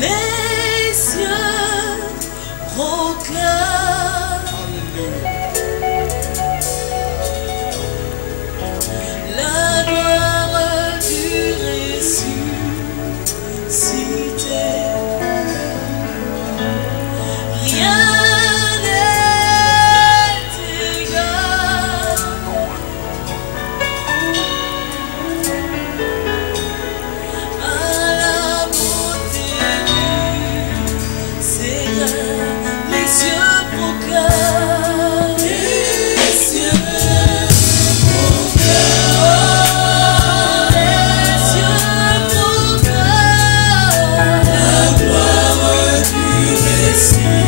Les cieux proclament la gloire du ressuscité. Rien n'est égal à la beauté du Seigneur. Les cieux proclament, les cieux proclament, les cieux proclament la gloire du ressuscité.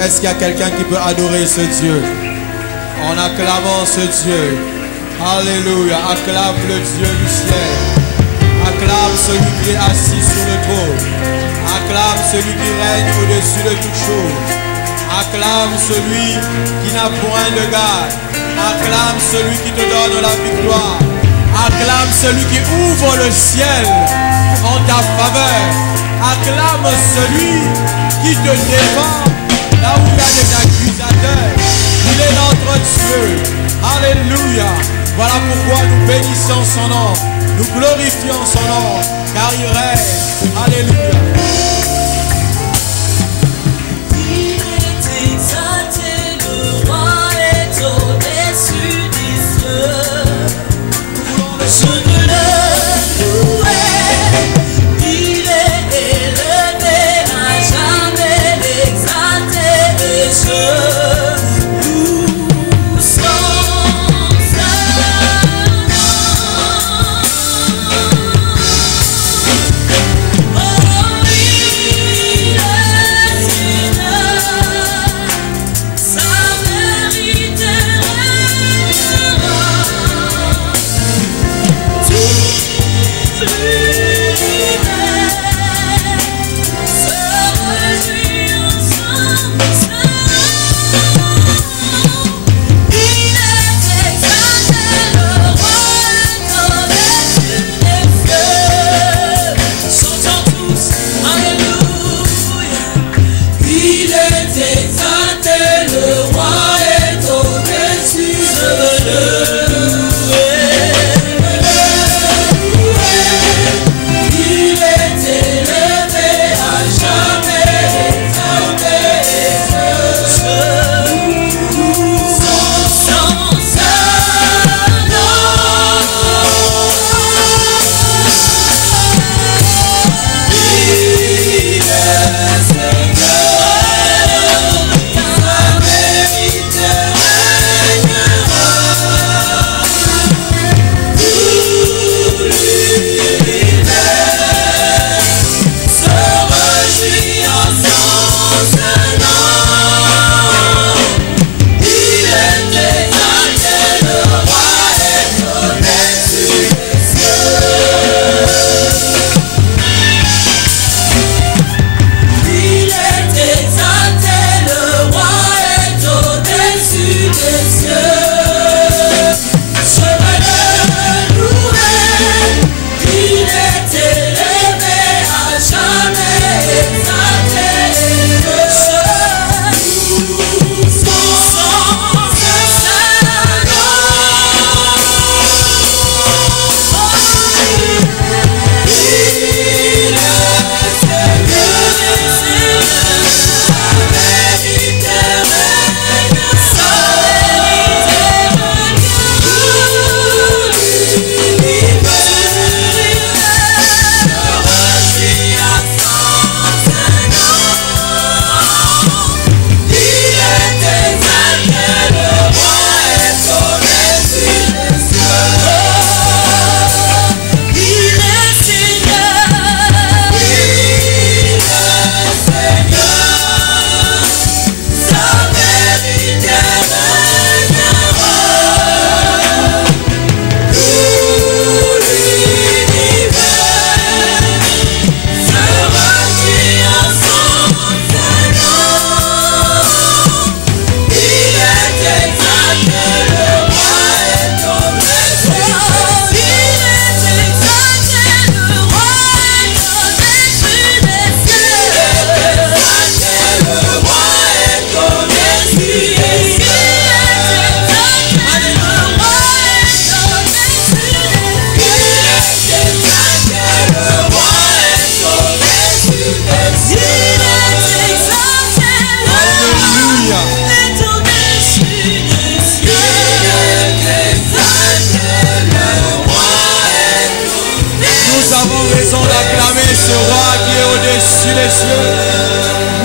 Est-ce qu'il y a quelqu'un qui peut adorer ce Dieu en acclamant ce Dieu? Alléluia. Acclame le Dieu du ciel. Acclame celui qui est assis sur le trône. Acclame celui qui règne au-dessus de toutes choses. Acclame celui qui n'a point de garde. Acclame celui qui te donne la victoire. Acclame celui qui ouvre le ciel en ta faveur. Acclame celui qui te défend là où il y a des accusateurs. Il est notre Dieu. Alléluia. Voilà pourquoi nous bénissons son nom. Nous glorifions son nom. Car il règne. Alléluia. Il est exalté, le roi est au-dessus des cieux. Je veux le louer. Il est élevé à jamais, exalté, et je loue son nom. Oh,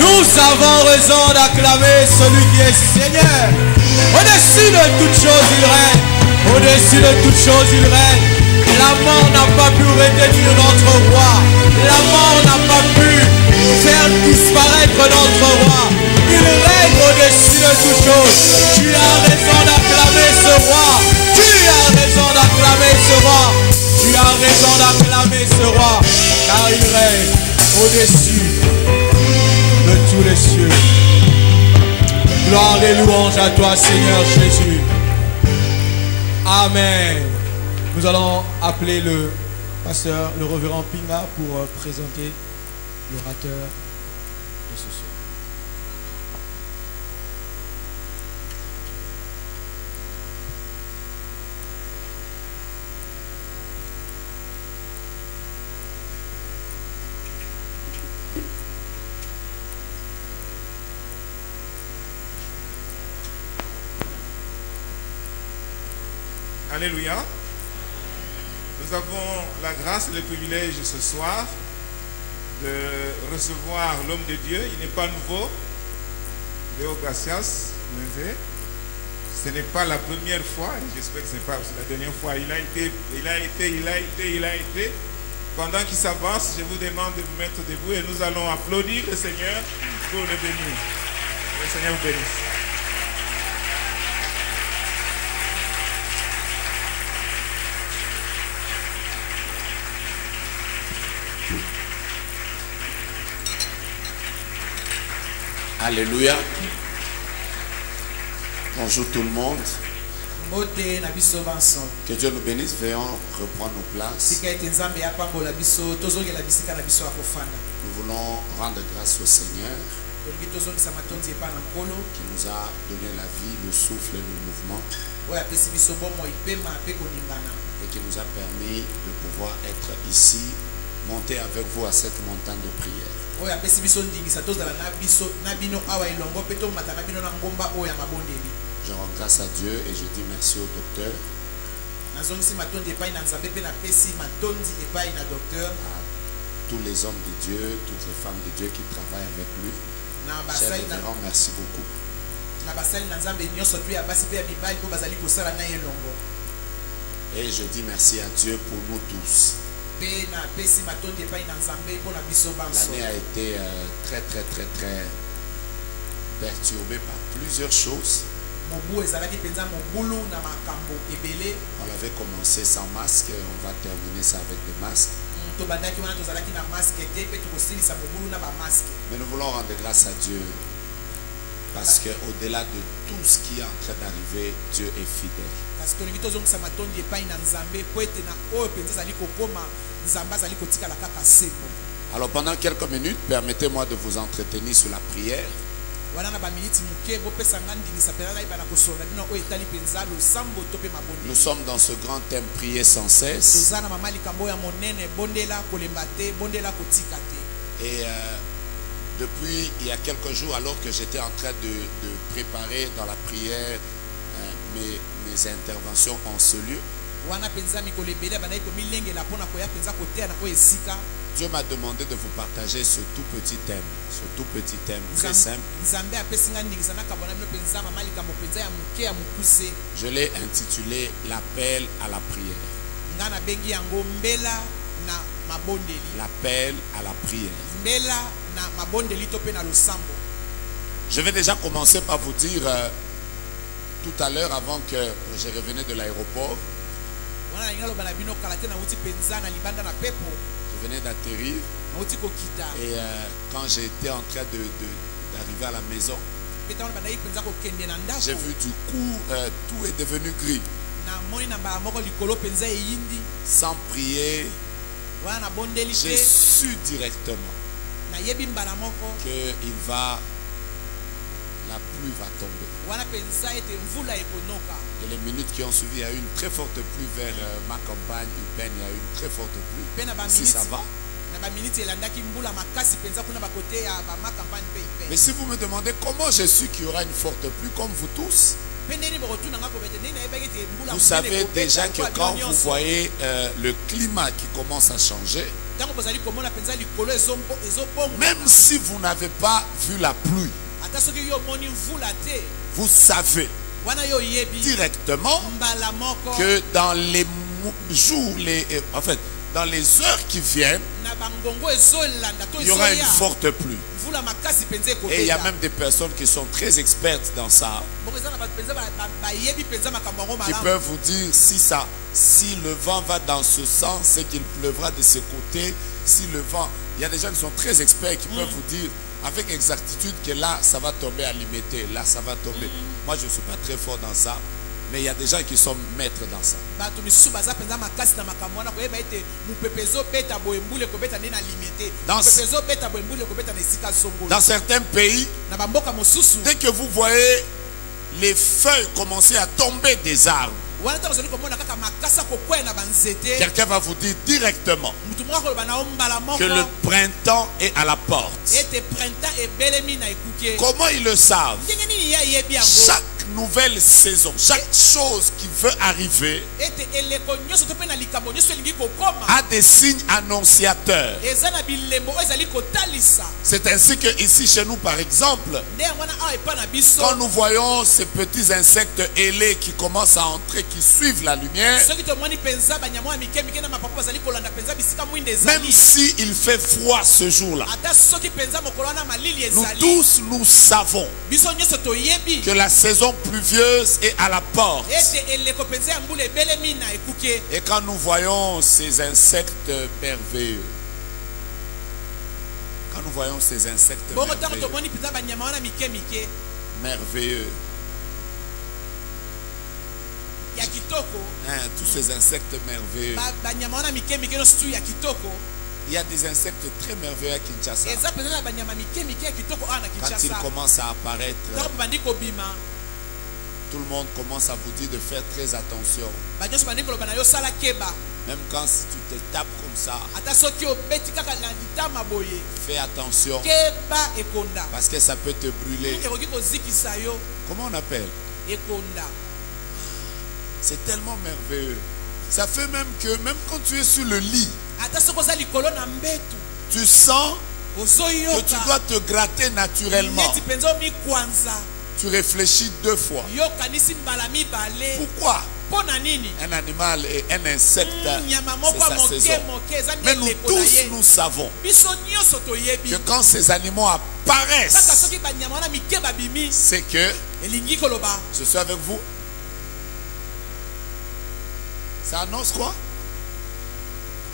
Nous avons raison d'acclamer celui qui est Seigneur. Au-dessus de toutes choses, il règne. Au-dessus de toutes choses, il règne. La mort n'a pas pu retenir notre roi. La mort n'a pas pu faire disparaître notre roi. Il règne au-dessus de toutes choses. Tu as raison d'acclamer ce roi. Tu as raison d'acclamer ce roi. Tu as raison d'acclamer ce roi. Car il règne au-dessus de tous les cieux. Gloire et louange à toi, Seigneur Jésus. Amen. Nous allons appeler le pasteur, le révérend Pinga, pour présenter l'orateur de ce soir. Alléluia. Nous avons la grâce et le privilège ce soir de recevoir l'homme de Dieu. Il n'est pas nouveau, Léo Gracias. Ce n'est pas la première fois, j'espère que ce n'est pas la dernière fois. Il a été. Pendant qu'il s'avance, je vous demande de vous mettre debout et nous allons applaudir le Seigneur pour le bénir. Le Seigneur vous bénisse. Alléluia. Bonjour tout le monde. Que Dieu nous bénisse. Veuillons reprendre nos places. Nous voulons rendre grâce au Seigneur qui nous a donné la vie, le souffle et le mouvement, et qui nous a permis de pouvoir être ici, monter avec vous à cette montagne de prière. Je rends grâce à Dieu et je dis merci au docteur, à tous les hommes de Dieu, toutes les femmes de Dieu qui travaillent avec lui. Cher révérend, merci beaucoup. Et je dis merci à Dieu pour nous tous. L'année a été très perturbé par plusieurs choses. On avait commencé sans masque, on va terminer ça avec des masques. Mais nous voulons rendre grâce à Dieu parce qu'au-delà de tout ce qui est en train d'arriver, Dieu est fidèle. Alors pendant quelques minutes, permettez-moi de vous entretenir sur la prière. Nous sommes dans ce grand thème prier sans cesse. Et depuis il y a quelques jours, alors que j'étais en train de préparer dans la prière mes interventions en ce lieu, Dieu m'a demandé de vous partager ce tout petit thème très simple. Je l'ai intitulé l'appel à la prière. L'appel à la prière. Je vais déjà commencer par vous dire tout à l'heure, avant que je revenais de l'aéroport, je venais d'atterrir et quand j'étais en train d'arriver à la maison, j'ai vu du coup tout est devenu gris. Sans prier, j'ai su directement que la pluie va tomber. Et les minutes qui ont suivi, il y a eu une très forte pluie vers ma campagne urbaine. Il y a eu une très forte pluie. Si ça va. Mais si vous me demandez comment j'ai su qu'il y aura une forte pluie, comme vous tous, vous savez déjà que quand vous voyez le climat qui commence à changer, même si vous n'avez pas vu la pluie, vous savez directement que dans les jours, dans les heures qui viennent, il y aura une forte pluie. Et il y a même des personnes qui sont très expertes dans ça, qui peuvent vous dire si le vent va dans ce sens, c'est qu'il pleuvra de ce côté. Si le vent, il y a des gens qui sont très experts qui peuvent vous dire avec exactitude que là ça va tomber à limiter, là ça va tomber. Moi je ne suis pas très fort dans ça, mais il y a des gens qui sont maîtres dans ça. Dans certains pays, dès que vous voyez les feuilles commencer à tomber des arbres, quelqu'un va vous dire directement que le printemps est à la porte. Comment ils le savent? Chaque nouvelle saison, chaque chose qui veut arriver a des signes annonciateurs. C'est ainsi que ici chez nous, par exemple, quand nous voyons ces petits insectes ailés qui commencent à entrer, qui suivent la lumière, même s'il fait froid ce jour-là, nous tous nous savons que la saison pluvieuse est à la porte. Et quand nous voyons ces insectes merveilleux, merveilleux, tous ces insectes merveilleux, il y a des insectes très merveilleux à Kinshasa. Quand ils commencent à apparaître, tout le monde commence à vous dire de faire très attention. Même quand si tu te tapes comme ça, fais attention, parce que ça peut te brûler. Comment on appelle? C'est tellement merveilleux. Ça fait même que même quand tu es sur le lit, tu sens que tu dois te gratter naturellement. Tu réfléchis deux fois. Pourquoi? Un animal et un insecte, nyama c'est moko sa moke saison. moke eza Mais nous ndeko na tous, ye. nous savons Biso nyonso toyebi que quand ces animaux kaka apparaissent, soki banyama wana mike babimi c'est que, elingi koloba je suis avec vous, ça annonce quoi?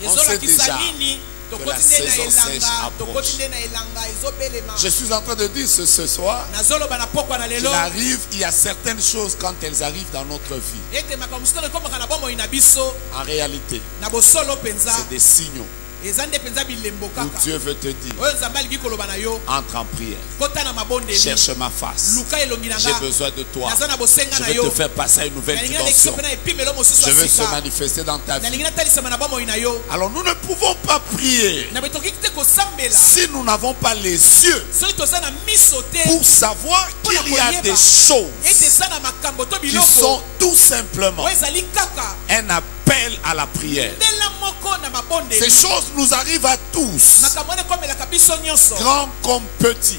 On sait ezolakisa déjà nini que la tokoti nde na saison sèche elanga approche. tokoti nde na elanga ezobelema Je suis en train de dire ce soir nazoloba na pokwa na qu'il lelo arrive, il y a certaines choses quand elles arrivent dans notre vie. ete makambo mosusu ekomaka na bomoi na biso En réalité, na bosolo mpenza c'est des signaux eza nde mpenza bilembo où kaka Dieu veut te dire, oyo nzambe alingi koloba na yo entre en prière, kota na mabondeli cherche ma face. luka elongi na J'ai nga besoin de toi. naza na bosenga Je na veux yo te faire passer à une nouvelle nalingi nalekisa dimension. mpe na epimelo mosusu Je ya veux se sika manifester dans ta vie. nalingi natalisama na bomoi na yo Alors nous ne pouvons pas prier na botoki te kosambela si nous n'avons pas les yeux soki toza na miso te pour savoir qu'il y a des choses ete eza na makambo to qui sont biloko tout simplement oyo ezali kaka un appel à la prière. ndela moko na Ces mabondeli choses nous arrivent à tous, makambo wana ekomelaka biso nyonso grands comme petits.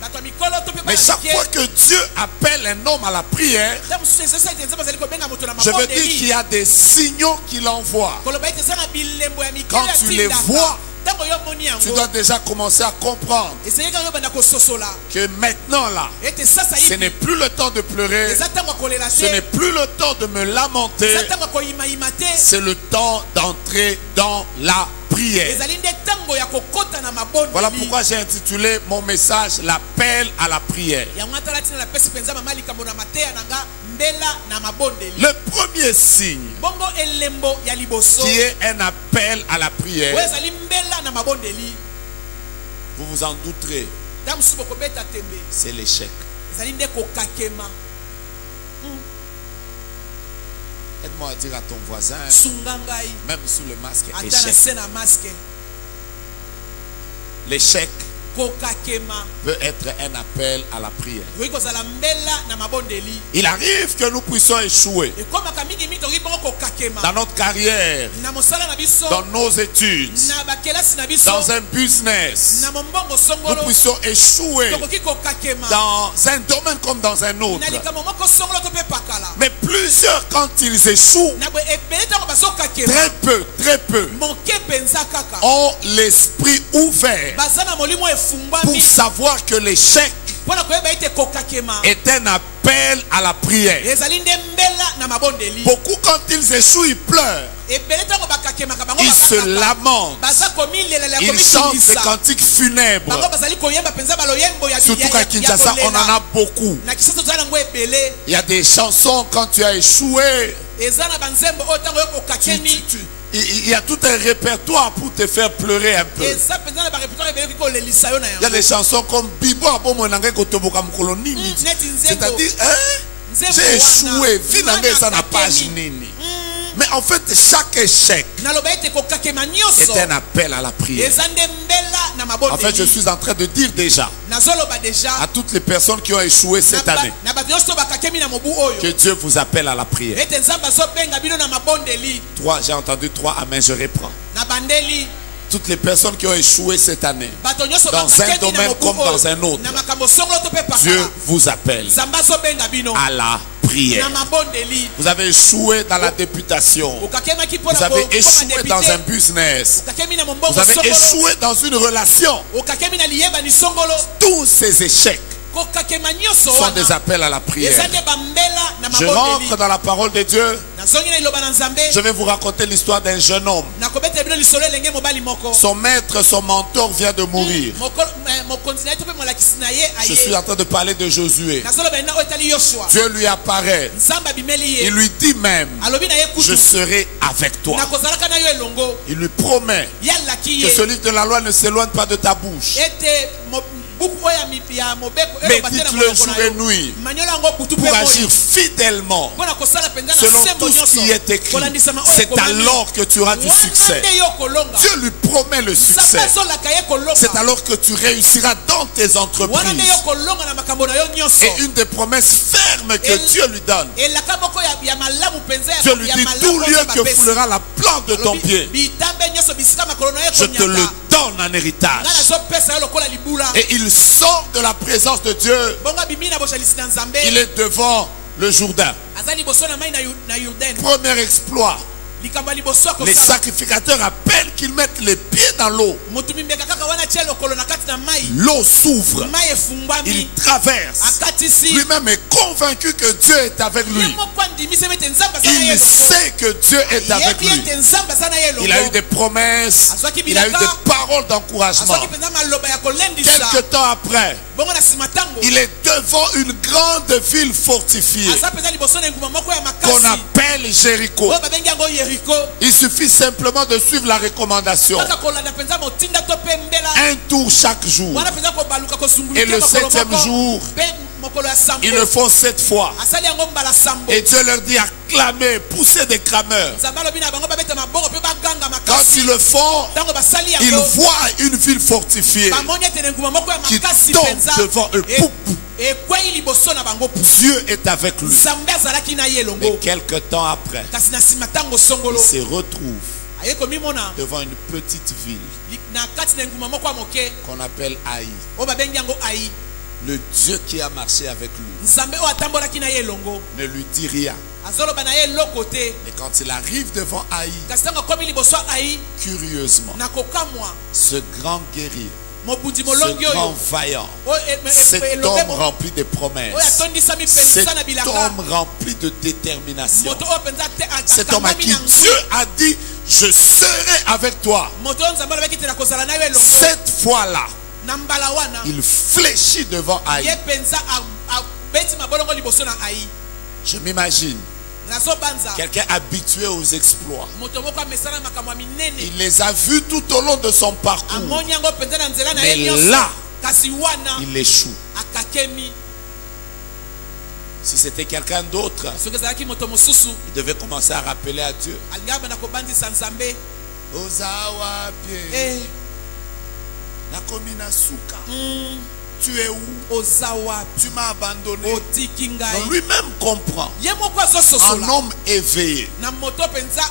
bato ya mikolo to mpe Mais chaque fois que Dieu appelle un homme à la prière, ntango mosusu ezosala ete nzambe azali kobenga moto na je veux dire qu'il mabondeli y a des signaux qu'il envoie. koloba ete eza na bilembo ya mikele Quand ya tu les tindaka vois, ntango yo omoni tu yango dois déjà commencer à comprendre ezali kaka yobanda kososola que maintenant là, ete sasa ce n'est plus le temps de pleurer, eza ntango ya kolela ce te n'est plus le temps de me lamenter, eza ntango ya koyimayima te c'est le temps d'entrer dans la prière. ezali nde ntango ya kokota na Voilà mabondeli pourquoi j'ai intitulé mon message l'appel à la prière. yango atala ntina napesi mpenza mama likambo na mateya na nga mbela na mabondeli Le premier signe bongo elembo ya liboso qui est un appel à la oyo prière, ezali mbela na mabondeli vous vous en douterez, ntango mosusu bokobeta tembe c'est l'échec. ezali nde kokakema Aide-moi à dire à ton voisin, sunga ngai même sous le masque, ata na échec. se na maske L'échec kokakema peut être un appel à la prière. ekoki kozala mbela na mabondeli Il arrive que nous puissions échouer ekomaka mingi tokoki bongo kokakema dans notre carrière, na mosala na biso dans nos études, na bakelasi na biso dans un business. na mombongo Nous songolo puissions échouer tokoki kokakema dans un domaine comme dans un autre. na likambo moko songolo to mpe pakala Mais plusieurs, quand ils échouent, na boye ebele ntango bazokakema très peu, moke mpenza kaka ont l'esprit ouvert baza na molimo pour efungwami savoir que l'échec mpo na koyeba ete kokakema est un appel à la prière. ezali nde mbela na mabondeli Beaucoup, quand ils échouent, ils pleurent, ebele ntango bakakemaka bango ils se bakakaka lamentent, baza komilelela ils chantent des komitungisa cantiques bango funèbres. bazali koyemba mpenza baloyembo ya Surtout qu'à Kinshasa, on en a beaucoup. na kisasa tozala yango ebele Il y a des chansons, quand tu as échoué, eza na banzembo oyo ntango yo kokakemi il y a tout un répertoire pour te faire pleurer un peu. eza mpenza na barepertoire ebele okoki kolelisa yo na Il y a yango des chansons comme Bibo Abomo Nange Kotoboka Mukolo Nini. neti nzembo C'est-à-dire, hein, nzembo j'ai échoué, wana, vie nange ça n'a pas nakakemi. nini. Mais en fait, chaque échec naloba ete kokakema est nyonso un appel à la prière. eza nde mbela na En fait, je mabondeli suis en train de dire déjà nazoloba deja à toutes les personnes qui ont échoué cette année na bato nyonso bakakemi na mobu oyo que Dieu vous appelle à la prière. ete nzambe azobenga bino na mabondeli J'ai entendu 3 amen, je reprends. na bandeli Toutes les personnes qui ont échoué cette année, bato nyonso dans un bakakemi na domaine mobu comme oyo dans un autre, na makambo songolo to mpe Dieu pakala vous appelle nzambe azobenga bino à la prière. na mabondeli Vous avez échoué dans la députation. okakemaki mpo Vous na avez kokoma échoué dans un depute business. okakemi na Vous mombongo avez songolo échoué dans une relation. okakemi na liyebani songolo Tous ces échecs kokakema nyonso sont wana des appels à la prière. eza nde bambela na Je mabondeli rentre dans la parole de Dieu. nazongi na liloba na nzambe Je vais vous raconter l'histoire d'un jeune homme. nakobetela bino lisolo elenge mobali moko Son maître, son mentor vient de mourir. mokonzi na ye to mpe molakisi na ye Je suis aye en train de parler de Josué. nazoloba ena oyo etali yoshua Dieu lui apparaît. nzambe abimeli Il ye lui dit même, alobi na ye je kutu serai avec toi. nakozalaka na yo elongo Il lui promet yalaki que ce ye livre de la loi ne s'éloigne pas de ta bouche. ete buku oyo ya mobeko eloba te na Médite-le monoko na jour et yo nuit manyola yango butu pour mpe agir moi fidèlement mpo na kosala mpenza na selon sembo tout ce nyonso qui est écrit. kolandisama oyo C'est ekomami. alors que tu auras du Wana succès. nde yo kolonga Dieu lui promet le nzambe succès. azolaka ye kolonga C'est alors que tu réussiras dans tes wana nde entreprises. yo kolonga na makambo na yo nyonso Et une des promesses fermes que Dieu lui donne, elaka moko ya malamu mpenza Dieu lui ya dit, malamu tout oyo lieu que bapesi. foulera la plante de ton Alobi, pied, bitambe nyonso bisika makolo na ye je te le ekonyata donne en héritage. nga nazopesa yo lokola libula Et il sort de la présence de Dieu. bongo abimi na bozalisi na nzambe Il est devant le Jourdain. aza liboso na mai na Jourdain. Premier exploit. Likambo ya liboso ya Les kosala. sacrificateurs, à peine qu'ils mettent les pieds dans l'eau, Moto mimbeka kaka wana tie lokolo na kati na mai. l'eau s'ouvre. Mai efungwami. Il traverse. Akatisi. Lui-même est convaincu que Dieu est avec lui. Ye moko andimisi ete nzambe aza na ye Il elongo. sait que Dieu est avec Yebi lui. ete nzambe aza na ye elongo. Il a eu des promesses. Il a eu des paroles d'encouragement. Azwaki mpenza maloba ya kolendisa. Quelque temps après, Bongo na nsima ntango. il est devant une grande ville fortifiée Aza mpenza liboso na engumba moko ya qu'on makasi. appelle Jéricho. Oyo babengi yango Yeriko. Il suffit simplement de suivre la recommandation. Kaka kolanda mpenza motinda to pe mbela. Un tour chaque jour. Wana mpenza kobaluka kosunguluka Et le mokolo 7e moko. jour, Pe mokolo ya sambo. ils le font 7 fois. Asali yango mbala sambo. Et Dieu leur dit acclamez, poussez des clameurs. Nzambe alobi na bango babeta maboko pe baganga Quand makasi. ils le font, Ntango basali ils yango. voient une ville fortifiée Bamoni ete na engumba moko ya qui makasi tombe mpenza. devant eux. Poup. Ekwei liboso na bango. Dieu est avec lui. Nzambe azalaki na ye Mais elongo. quelque temps après, Kasi na nsima ntango il songolo. se retrouve Aye komimona. devant une petite ville Na kati na engumba moko ya moke. qu'on appelle Haï. Oyo babengi yango Ai. Le Dieu qui a marché avec lui Nzambe oyo atambolaki na ye elongo. ne lui dit rien. Azoloba na ye eloko te. Et quand il arrive devant Haï, Kasi ntango akomi liboso ya Ai. curieusement, Na kokamwa. ce grand guerrier, Mobundi ce molongi grand oyo. vaillant, Oyo cet elobe homme rempli de oyo promesses, atondisami cet mpenza na bilaka. homme rempli de détermination, Moto oyo mpenza te cet homme à qui akamami na Dieu a dit, je serai avec toi. moto oyo nzambe alobaki te na kozala na yo elongo. Cette fois-là, Na mbala wana. il fléchit devant Haï. Ye mpenza abeti mabolongo liboso na Ai. Je m'imagine Nazobanza. quelqu'un habitué aux exploits. Moto moko amesana makambo ya minene. Il les a vus tout au long de son parcours. Amoni yango mpenza na nzela na Mais ye nyonso. là, Kasi wana il échoue. akakemi. Si c'était quelqu'un d'autre, Soki ezalaki moto mosusu il devait commencer à rappeler à Dieu. alingaka bana kobandisa nzambe. Ozawa pie, Eh, nakomi na suka. Tu es où? oza wapi? Tu m'as abandonné. Otiki Donc ngai. lui-même comprend, Ye moko un azososola. homme éveillé, Na moto mpenza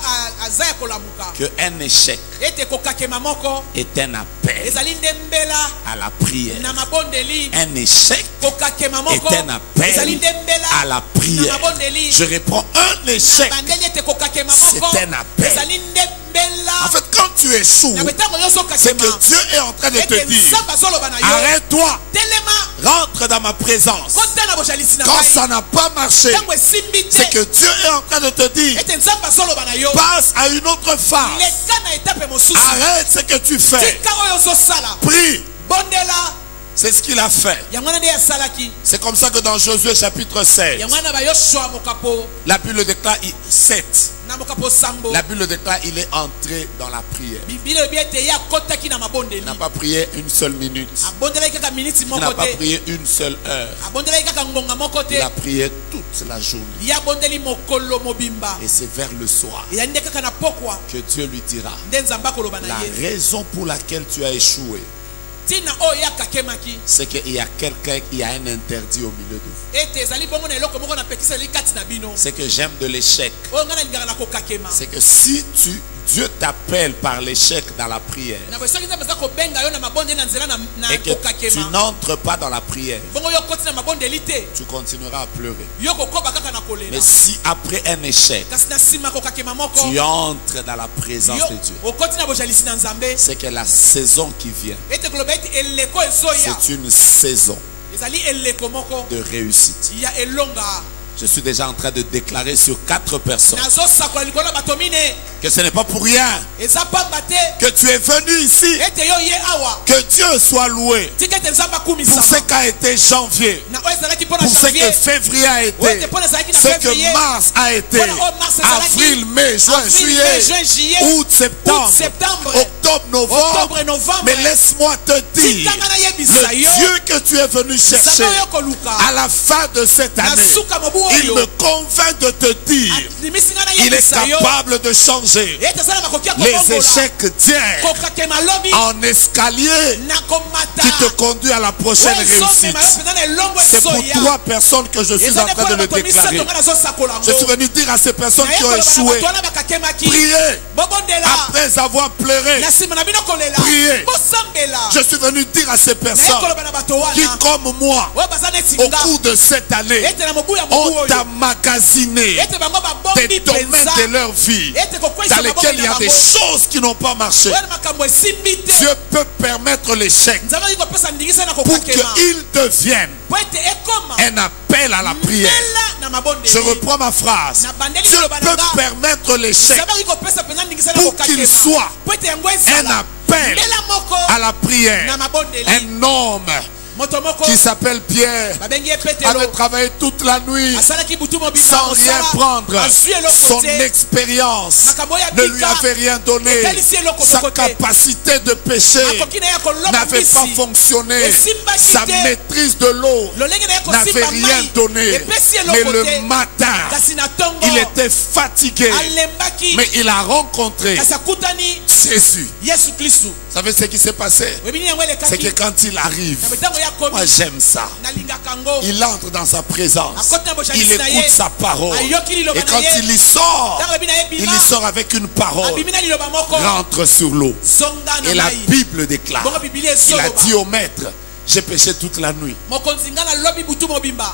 aza ya kolamuka. qu'un échec Ete kokakema moko est un appel ezali nde mbela à la prière. na mabondeli. Un échec Kokakema est moko un appel ezali nde mbela à la na prière. mabondeli. Je réponds, un échec. Bandeli ete kokakema C'est moko un appel. ezali nde mbela. En fait, quand tu échoues, Na betango nyonso c'est okakema. que Dieu est en train de te Ete dire, nzambe azoloba na yo. arrête-toi, Telema rentre dans ma présence. kota na bojalisi na Quand ngai. ça n'a pas marché, Ntango esimbi c'est te que Dieu est en train de te dire, ete nzambe azoloba na yo. passe à une autre phase. Leka na etape mosusu. Arrête ce que tu fais. Tika oyo ozosala. Prie. Bondela C'est ce qu'il a fait. yango wana nde asalaki. C'est comme ça que dans Josué chapitre 16, Yango wana bayoshua mokapo la Bible déclare 7. na mokapo sambo. La Bible déclare il est entré dans la prière. Biblia elobi ete ye akotaki na Il mabondeli. n'a pas prié une seule minute. Abondelaki kaka miniti Il moko n'a pas te. prié une seule heure. Abondelaki kaka ngonga moko te. Il a prié toute la journée. Ye abondeli mokolo mobimba. Et c'est vers le soir Eyali nde kaka na pokwa que Dieu lui dira nde nzambe akoloba na la ye. raison pour laquelle tu as échoué. Ntina oyo ye akakemaki C'est qu'il y a quelqu'un, il y a un interdit au milieu de vous. ete ezali bongo na eloko moko napekisa ezali kati na bino. C'est que j'aime de l'échec. Oyo ngai nalingaka na kokakema. C'est que si Dieu t'appelle par l'échec dans la prière Na boye soki nzambe aza kobenga yo na mabondeli na nzela na et que tu kokakema. n'entres pas dans la prière, Bongo yo okoti na mabondeli te. tu continueras à pleurer. Yo kokoba kaka na Mais kolela. si après un échec, Kasi na nsima kokakema moko. tu entres dans la présence Yo de Dieu, okoti na bojalisi na nzambe. c'est que la saison qui vient, Ete koloba ete eleko ezoya. c'est une saison Ezali eleko moko de réussite. ya elonga. Je suis déjà en train de déclarer sur 4 personnes Nazosakola likolo ya bato mine. que ce n'est pas pour rien Eza pamba te. que tu es venu ici. Ete yo ye awa. Que Dieu soit loué Tika ete nzambe pour ce akumisama. qu'a été janvier, Na oyo ezalaki mpo na pour ce que janvier. février a Oyo été, ete mpo na ezalaki na ce février. que mars a été, Voilà, oh, mars, ça avril, mai, juin, Avril, juillet, mai, juin, juillet, août, septembre, août, septembre, octobre, novembre. octobre et novembre. Mais laisse-moi te dire, Tika nga na yebisa le yo. Dieu que tu es venu chercher Nzambe oyo koluka. à la fin de cette Na année, suka mobu il oyo. me convainc de te dire, Limisi nga na il est yebisa yo. capable de changer changer ete ezala makoki ya les kobongola échecs d'hier kokakema lobi en escalier na komata qui te conduit à la prochaine réussite. C'est pour 3 personnes que je suis en train de le déclarer. Je suis venu dire à ces personnes qui ont échoué, priez après avoir pleuré. Priez. Je suis venu dire à ces personnes qui, comme moi, au cours de cette année, ont emmagasiné des domaines de leur vie dans lesquels il y a des choses qui n'ont pas marché. Dieu peut permettre l'échec pour qu'il devienne un appel à la prière. Je reprends ma phrase. Dieu peut permettre l'échec pour qu'il soit un appel à la prière. Un homme qui s'appelle Pierre avait travaillé toute la nuit sans rien prendre. Son expérience ne lui avait rien donné. Sa capacité de pécher n'avait pas fonctionné. Sa maîtrise de l'eau n'avait rien donné. Mais le matin, il était fatigué. Mais il a rencontré Jésus. Vous savez ce qui s'est passé? C'est que quand il arrive, moi j'aime ça. Il entre dans sa présence. Il écoute sa parole. Et quand il y sort avec une parole. Rentre sur l'eau. Et la Bible déclare. Il a dit au maître, j'ai péché toute la nuit.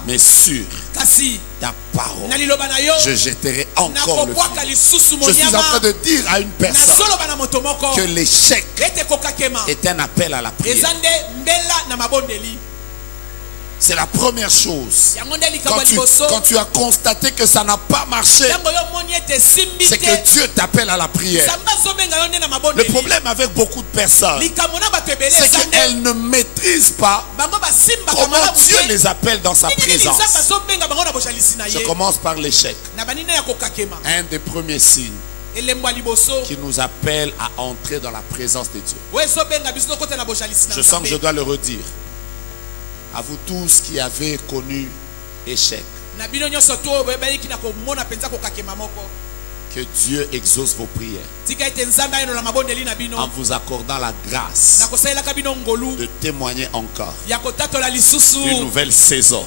Mais sur ta parole, je jetterai encore le fil. Je suis en train de dire à une personne que l'échec est un appel à la prière. C'est la première chose. Quand tu as constaté que ça n'a pas marché, c'est que Dieu t'appelle à la prière. Le problème avec beaucoup de personnes, c'est qu'elles ne maîtrisent pas comment Dieu les appelle dans sa présence. Je commence par l'échec. Un des premiers signes qui nous appelle à entrer dans la présence de Dieu. Je sens que je dois le redire. À vous tous qui avez connu échec, que Dieu exauce vos prières en vous accordant la grâce de témoigner encore une nouvelle saison.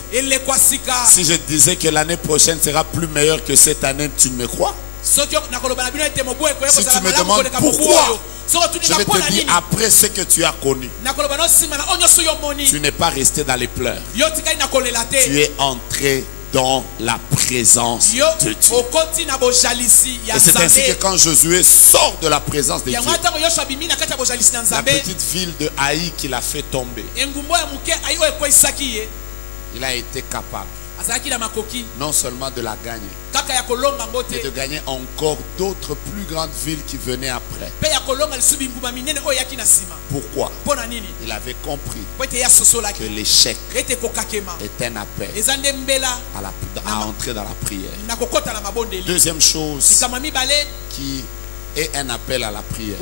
Si je disais que l'année prochaine sera plus meilleure que cette année, tu me crois? Si tu me demandes pourquoi, je vais te dire après ce que tu as connu. Tu n'es pas resté dans les pleurs. Tu es entré dans la présence de Dieu. Et c'est ainsi que quand Josué sort de la présence de Dieu, la petite ville de Haï qu'il a fait tomber, il a été capable non seulement de la gagner, mais de gagner encore d'autres plus grandes villes qui venaient après. Pourquoi? Il avait compris que l'échec est un appel à entrer dans la prière. Deuxième chose qui est un appel à la prière.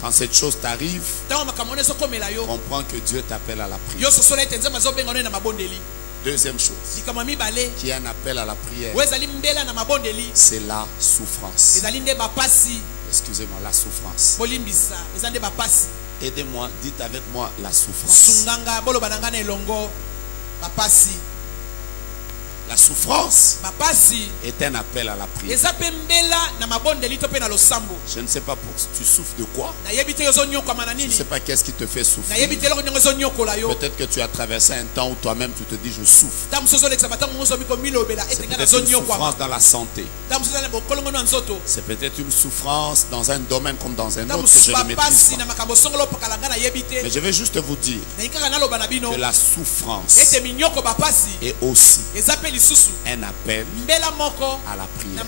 Quand cette chose t'arrive, comprends que Dieu t'appelle à la prière. Deuxième chose qui est un appel à la prière, c'est la souffrance. Excusez-moi, la souffrance. Aidez-moi, dites avec moi la souffrance. La souffrance est un appel à la prière. Je ne sais pas tu souffres de quoi. Je ne sais pas qu'est-ce qui te fait souffrir. Peut-être que tu as traversé un temps où toi-même tu te dis je souffre. C'est peut-être une souffrance dans la santé. C'est peut-être une souffrance dans un domaine comme dans un autre que je ne maîtrise pas. Mais je vais juste vous dire que la souffrance est aussi un appel à la prière.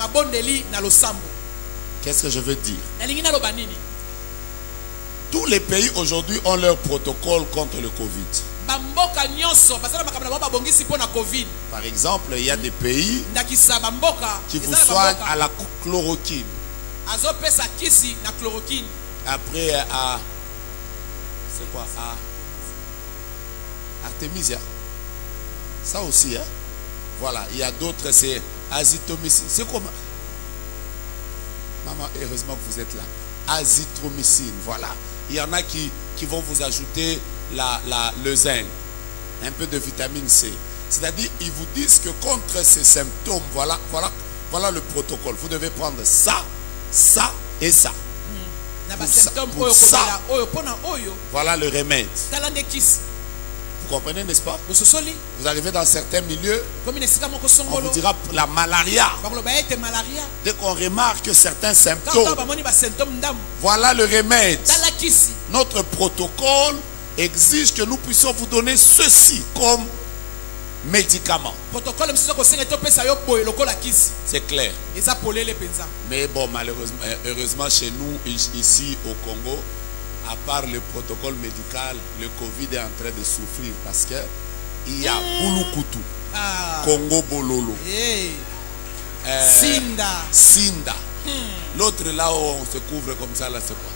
Qu'est-ce que je veux dire? Tous les pays aujourd'hui ont leur protocole contre le Covid. Par exemple, il y a des pays qui vous soignent à la chloroquine. Après, c'est quoi? Artemisia. Ça aussi, hein? Voilà, il y a d'autres, c'est azithromycine. C'est comment? Maman, heureusement que vous êtes là. Azithromycine, voilà. Il y en a qui vont vous ajouter le zinc, un peu de vitamine C. C'est-à-dire, ils vous disent que contre ces symptômes, voilà le protocole. Vous devez prendre ça, ça et ça. Pour ça, voilà le remède. Vous comprenez, n'est-ce pas? Vous arrivez dans certains milieux, on vous dira la malaria. Dès qu'on remarque certains symptômes, voilà le remède. Notre protocole exige que nous puissions vous donner ceci comme médicament. C'est clair. Mais bon, malheureusement, heureusement chez nous, ici au Congo, à part le protocole médical, le Covid est en train de souffrir parce que il y a Bulukutu, Congo Bololo, Sinda. L'autre là où on se couvre comme ça, là c'est quoi?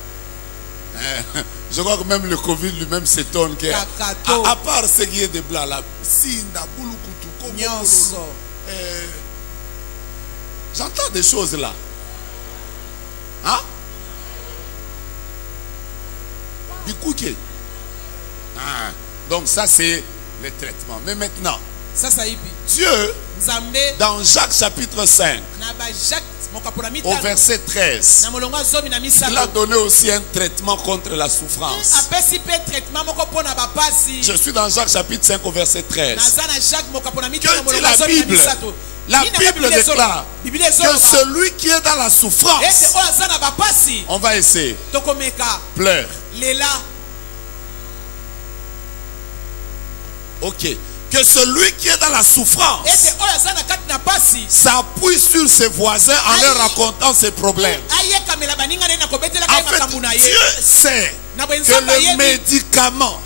Je crois que même le Covid lui-même s'étonne que, à part ce qui est de blanc là, Sinda, Bulukutu, Congo Bololo, j'entends des choses là. Hein? Bikouké. Donc ça c'est le traitement. Mais maintenant, Dieu, dans Jacques chapitre 5, au verset 13, il a donné aussi un traitement contre la souffrance. Je suis dans Jacques chapitre 5 au verset 13. Que dit la Bible? La Bible déclare que celui qui est dans la souffrance, on va essayer, pleure. Ok. Que celui qui est dans la souffrance s'appuie sur ses voisins en leur racontant ses problèmes. En fait, Dieu sait que le médicament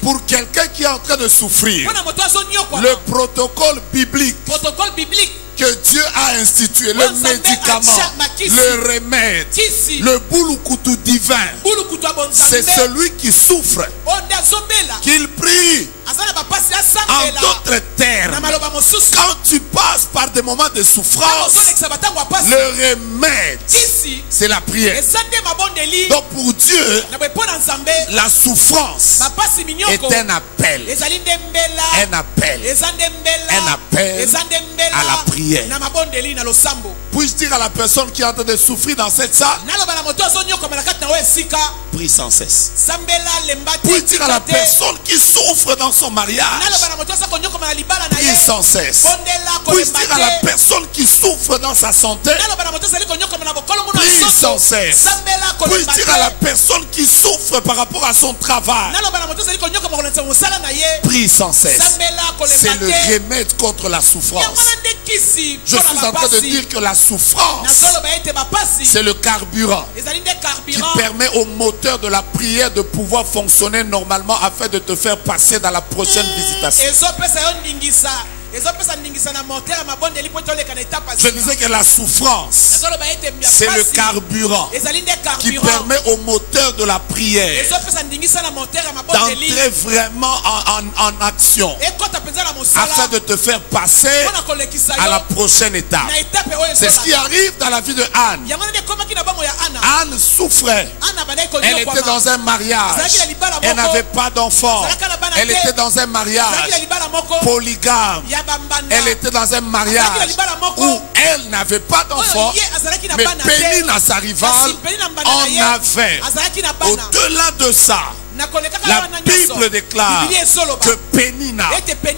pour quelqu'un qui est en train de souffrir, le protocole biblique que Dieu a institué, le médicament, le remède, le boulukoutou divin, c'est celui qui souffre, qu'il prie. En d'autres termes, quand tu passes par des moments de souffrance, le remède, c'est la prière. Donc pour Dieu, la souffrance est un appel. Un appel. Un appel à la prière. Puis-je dire à la personne qui est en train de souffrir dans cette salle, prie sans cesse. Puis-je dire à la personne qui souffre dans son mariage, prie sans cesse. Puis-je dire à la personne qui souffre dans sa santé, prie sans cesse. Puis-je dire à la personne qui souffre par rapport à son travail, prie sans cesse. C'est le remède contre la souffrance. Je suis en train de dire que la souffrance, c'est le carburant qui permet au moteur de la prière de pouvoir fonctionner normalement afin de te faire passer dans la prochaine visitation. Je disais que la souffrance, c'est le carburant qui permet au moteur de la prière d'entrer vraiment en action afin de te faire passer à la prochaine étape. C'est ce qui arrive dans la vie de Anne. Anne souffrait. Elle était dans un mariage. Elle n'avait pas d'enfant. Elle était dans un mariage polygame. Elle était dans un mariage où elle n'avait pas d'enfant, mais Pénine, sa rivale, en avait. Au-delà de ça, la Bible déclare que Pénina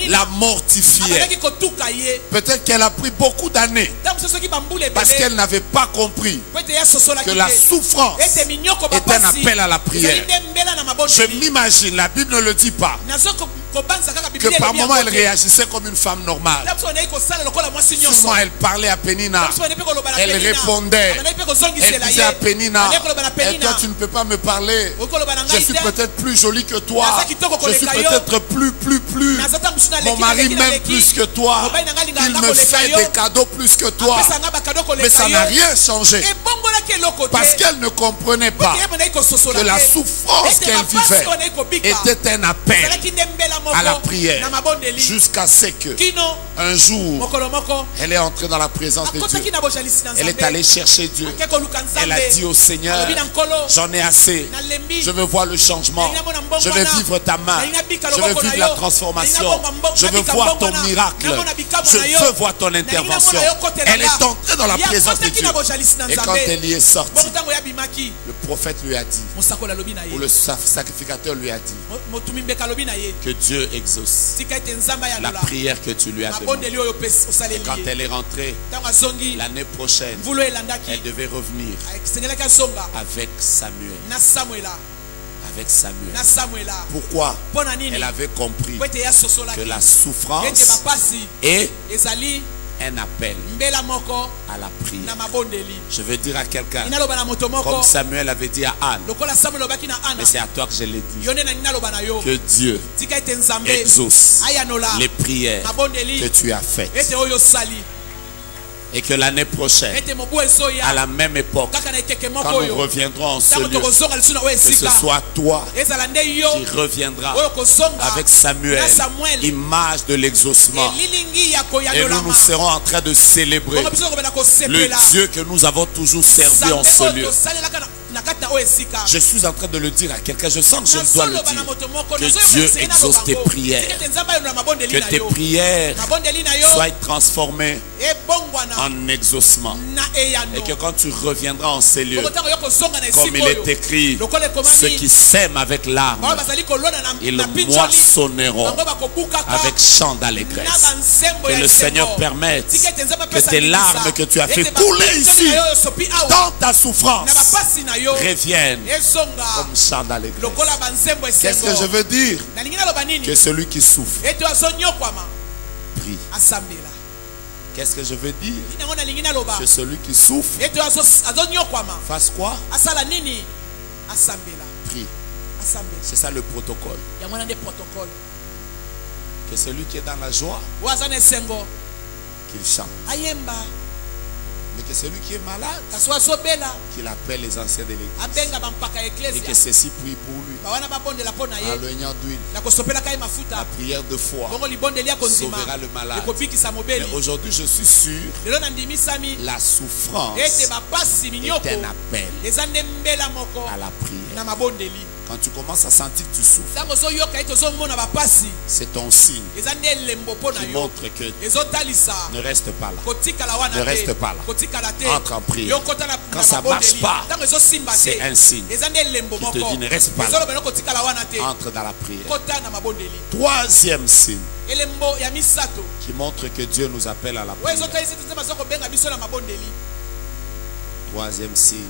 la mortifiait. Peut-être qu'elle a pris beaucoup d'années parce qu'elle n'avait pas compris que la souffrance est un appel à la prière. Je m'imagine, la Bible ne le dit pas, que par moments elle réagissait comme une femme normale. Souvent elle parlait à Pénina, elle répondait, elle disait à Pénina, et toi tu ne peux pas me parler, je suis peut-être plus jolie que toi, je suis peut-être plus, mon mari m'aime plus que toi, il me fait des cadeaux plus que toi, mais ça n'a rien changé parce qu'elle ne comprenait pas que la souffrance qu'elle vivait était un appel. à la prière na mabondeli jusqu'à ce que kino un jour mokolo moko elle est entrée dans la présence de Dieu. akotaki na bojalisi na Elle est allée chercher Dieu. Ake koluka Elle a dit nzambe au Seigneur, alobi na nkolo j'en ai assez. nalembi Je veux voir le changement. Je veux vivre ta main. Je veux vivre la transformation. Je veux voir ton miracle. Je veux voir ton intervention. Elle est entrée dans la présence de Dieu. Et quand elle y est sortie, bongo ya bimaki le prophète lui a dit, mosakoli alobi na ou ye le sacrificateur lui a dit, motumi mbeka alobi na ye que Dieu exauce tika ete nzambe la ayanola prière que tu lui as demandée. mabondeli oyo osaleli Quand ye elle est rentrée ntango azongi l'année prochaine, mvula oyo elandaki elle devait revenir asengelaki azonga avec Samuel. na samuela Avec Samuel. na samuela Pourquoi? mpo na nini Elle avait compris po ete ye asosolaki que la ete souffrance bapasi est ezali un appel mbela moko à la na prière. mabondeli Je veux dire à quelqu'un, inaloba na moto moko comme Samuel avait dit à Anne, lokola samuel alobaki na ana mais c'est à toi que je l'ai dit, yo nde na nini naloba na yo que Dieu tika ete nzambe exauce ayanola les prières que mabondeli tu as faites. ete oyo osali Et que l'année prochaine, ete mobu ezoya à la même époque, kaka na eteke moko quand nous oyo reviendrons en ce ntango lieu, tokozonga lisu na oyo que ce esika soit toi ezala nde yo qui reviendras oyo kozonga avec Samuel, na samuel image de l'exaucement. elilingi ya Et nous koyanolama nous serons en train de célébrer bongo biso tokobenda le kosepela Dieu que nous avons toujours servi en nzambe ce oyo lieu. tosalelaka na kati na oyo esika Je suis en train de le dire à quelqu'un, je sens que je dois le nazoloba na dire. moto moko Que Dieu exauce tes prières. ete nzambe ayondola mabondeli Que na tes yo prières mabondeli na yo soient transformées ebongwana en exaucement. na eyano Et que quand tu reviendras en ces lieux, bongo ntango yo kozonga na comme esika il oyo est écrit, lokola ceux ekomami qui sèment avec larmes, bao bazali kolona ils na pincholi moissonneront bango bakobukaka avec chant na d'allégresse. bansembo Que ya le Seigneur esengo. permette Tika ete nzambe que apesa tes ndingisa. larmes que tu as fait Ete couler bapincholi ici, na yo oyo sopi awa dans ta souffrance, na bapasi na yo reviennent ezonga comme chant d'allégresse. lokola bansembo Qu'est-ce que je esengo veux dire? nalingi naloba nini Que celui qui souffre ete azonyokwama prie. asambela Qu'est-ce que je veux dire? nini yango nalingi naloba Que celui qui souffre ete azonyokwama fasse quoi? asala nini asambela Prie. asambela C'est ça le protocole. yango na nde protocole Que celui qui est dans la joie, oyo aza na esengo qu'il chante. ayemba Mais que celui qui est malade, kasi oyo azobela qu'il appelle les anciens de l'église. abenga bampaka ya Et que eklesia ceci prie pour lui. bawana babondela mpo na En ye l'oignant d'huile. na kosopelaka ye La mafuta prière de foi bongo libondeli ya kondima sauvera le malade. ekobikisa mobeli Mais aujourd'hui, je suis sûr, lelo nandimisami la souffrance ete bapasi minyoko est un appel eza nde mbela moko à la prière. na mabondeli Quand tu commences à sentir que tu souffres, ntango ozoyoka ete ozomona bapasi c'est ton signe eza nde elembo mpo na qui yo montre que ezotalisa ne reste pas là. kotikala wana Ne te reste pas là. kotikala te Entre en prière. yo kota na Quand ça marche pas, ntango ezosimba c'est un signe te eza nde elembo qui te moko dit ne reste pas là. ezoloba no kotikala wana te Entre dans la prière. kota na mabondeli Troisième signe elembo ya misato qui montre que Dieu nous appelle à la oyo prière. ezotalisa ete nzambe azokobenga biso na mabondeli Troisième signe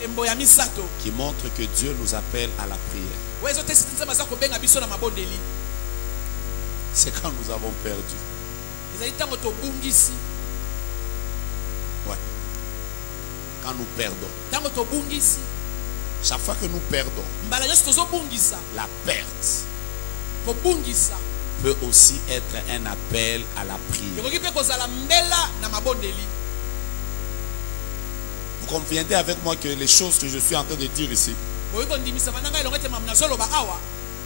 elembo ya misato qui montre que Dieu nous appelle à la prière. oyo ezotalisa ete nzambe azokobenga biso na mabondeli C'est quand nous avons perdu. ezali ntango tobungisi Ouais. Quand nous perdons. ntango tobungisi Chaque fois que nous perdons, mbala nyonso tozobungisa la perte kobungisa peut aussi être un appel à la prière. ekoki mpe kozala mbela na mabondeli Vous conviendrez avec moi que les choses que je suis en train de dire ici, okoki kondimisama na ngai elongo ete mamu nazoloba awa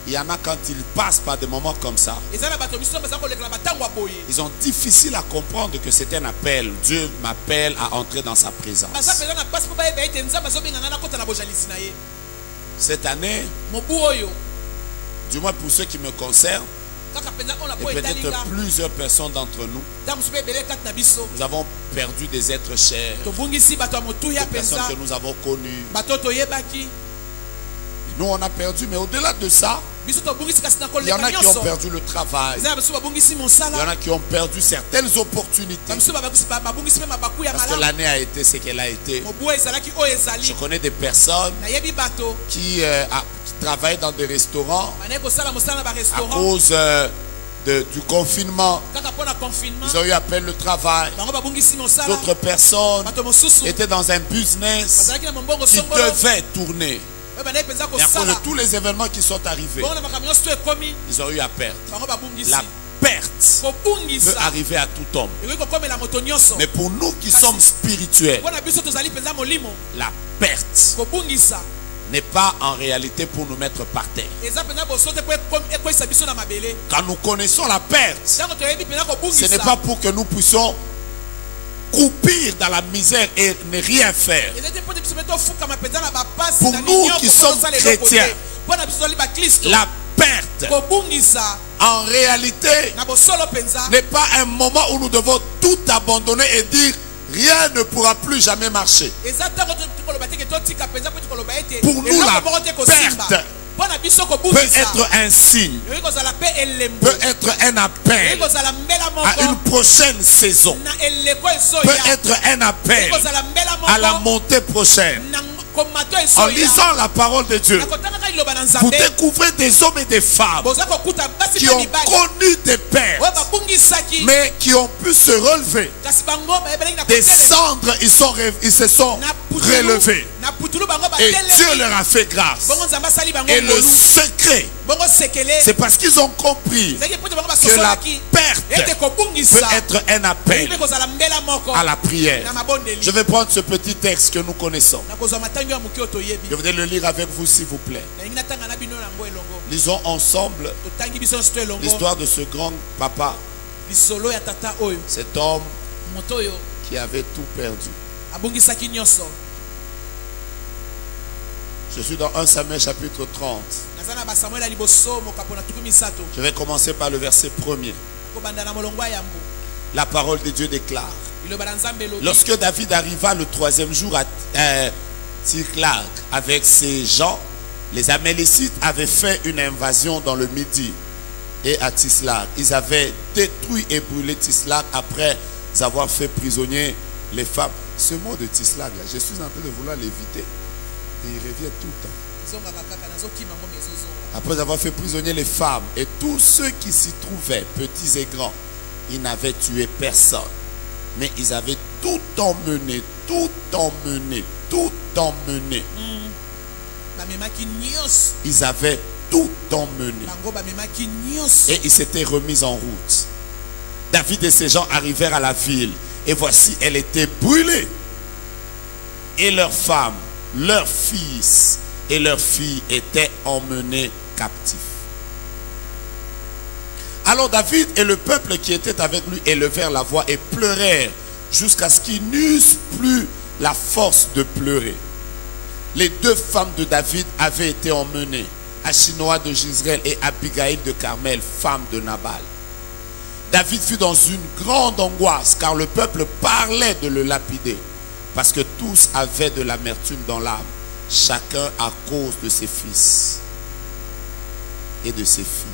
il y en a quand ils passent par des moments comme ça, eza na bato biso baza kolekela batango ya boye ils ont difficile à comprendre que c'est un appel. Dieu m'appelle à entrer dans sa présence. baza mpenza na mpasi mpo bayeba ete nzambe azobenga ngai nakota na bojalisi na ye Cette année, mobu oyo du moins pour ceux qui me concernent, kaka mpenza oyo na et po peut-être etalinga plusieurs personnes d'entre nous, ntango mosusu mpe ebele kati na biso nous avons perdu des êtres chers, tobungisi bato ya motuya des personnes mpenza que nous avons connues. bato toyebaki Nous, on a perdu, mais au-delà de ça, biso tobungisi kasi na il y en koleka a qui ont nyonso perdu le travail. eza na biso babungisi Il y en mosala a qui ont perdu certaines opportunités. bamisu babungisi mpe mabaku ya Parce que malamu l'année a été ce qu'elle a été. mobu ezalaki oyo Je ezali connais des personnes nayebi bato qui travaillent dans des restaurants banaye kosala mosala na à barestaurant cause du confinement. kaka mpo na confinement Ils ont eu à peine le travail. bango babungisi mosala D'autres personnes bato mosusu étaient dans un business bazalaki na mombongo qui songolo devait tourner. oyo banaye mpenza Et à cause de kosala tous les événements qui sont arrivés, bongo na makambo nyonso to ekomi ils ont eu à perdre. bango babungisi La perte peut kobungisa arriver à tout homme. ekoki kokomela moto nyonso Mais pour nous qui sommes spirituels, mpo na biso tozali mpenza molimo la perte kobungisa n'est pas en réalité pour nous mettre par terre. eza pena bosote po ekwesa biso na mabele Quand nous connaissons la perte, ntango toyebi pena ce kobungisa n'est pas pour que nous puissions croupir dans la misère et ne rien faire. eza te mpo te biso mpe tofukama mpenza na bapasi Pour na nous minyoko qui mpo sommes tosala eloko te. chrétiens, mpo na biso tozali baklisto La perte, kobungisa en réalité, na bosolo mpenza n'est pas un moment où nous devons tout abandonner et dire rien ne pourra plus jamais marcher. eza ntango tokoloba teke totika mpenza mpo tokoloba ete Pour nous, eloko la moko te kosimba perte mpo na biso Peut kobungisa être un signe, ekoki kozala mpe elembo peut être un appel ekoki kozala mbela à une moko prochaine saison, na eleko peut ezoya être un appel ekoki kozala mbela à la moko montée prochaine. na komato En ezoya lisant la parole de Dieu, na kotangaka liloba na vous nzambe découvrez des hommes et des femmes boza kokuta basi qui mpe ont mibali connu des oyo pertes, babungisaki mais qui ont pu se relever. kasi bango bayebelaki na Des kotelema. cendres, ils se sont Na putulu- relevés. na putulu bango Et batelemi. Dieu leur a fait grâce. bongo nzambe asali bango Et le ngolu secret, bongo sekele c'est parce qu'ils ont compris ezalaki mpute bango que la basosolaki perte ete peut kobungisa être un appel mpe kozala mbela moko à la prière. na mabondeli Je vais prendre ce petit texte que nous connaissons. na kozwa matangi ya moke oyo toyebi Je voudrais le lire avec vous, s'il vous plaît. nalingi natanga na bino yango elongo Lisons ensemble totangi biso nyonso to elongo l'histoire de ce grand papa, lisolo ya tata oyo cet homme moto oyo qui avait tout perdu. abungisaki nyonso Je suis dans 1 Samuel chapitre 30. naza na basamuel ya liboso mokapo na tuku misato Je vais commencer par le verset 1er. kobanda na molongo ya yambo La parole de Dieu déclare: liloba na nzambe elobi lorsque David arriva le 3e jour à Tsiklag avec ses gens, les Amalécites avaient fait une invasion dans le Midi et à Tsiklag. Ils avaient détruit et brûlé Tsiklag après avoir fait prisonnier les femmes. Ce mot de Tsiklag là, je suis en train de vouloir l'éviter. Et il revient tout le temps. ezongaka kaka nazokima ngo mezozonga Après avoir fait prisonnier les femmes et tous ceux qui s'y trouvaient, petits et grands, ils n'avaient tué personne. Mais ils avaient tout emmené, tout emmené, tout emmené. bamemaki nyonso Ils avaient tout emmené. bango bamemaki nyonso Et ils s'étaient remis en route. David et ses gens arrivèrent à la ville. Et voici, elle était brûlée. Et leurs femmes, leurs fils et leurs filles étaient emmenés captifs. Alors David et le peuple qui était avec lui élevèrent la voix et pleurèrent jusqu'à ce qu'ils n'eussent plus la force de pleurer. Les 2 femmes de David avaient été emmenées, Achinoa de Jezreel et Abigail de Carmel, femme de Nabal. David fut dans une grande angoisse car le peuple parlait de le lapider parce que tous avaient de l'amertume dans l'âme, chacun à cause de ses fils et de ses filles.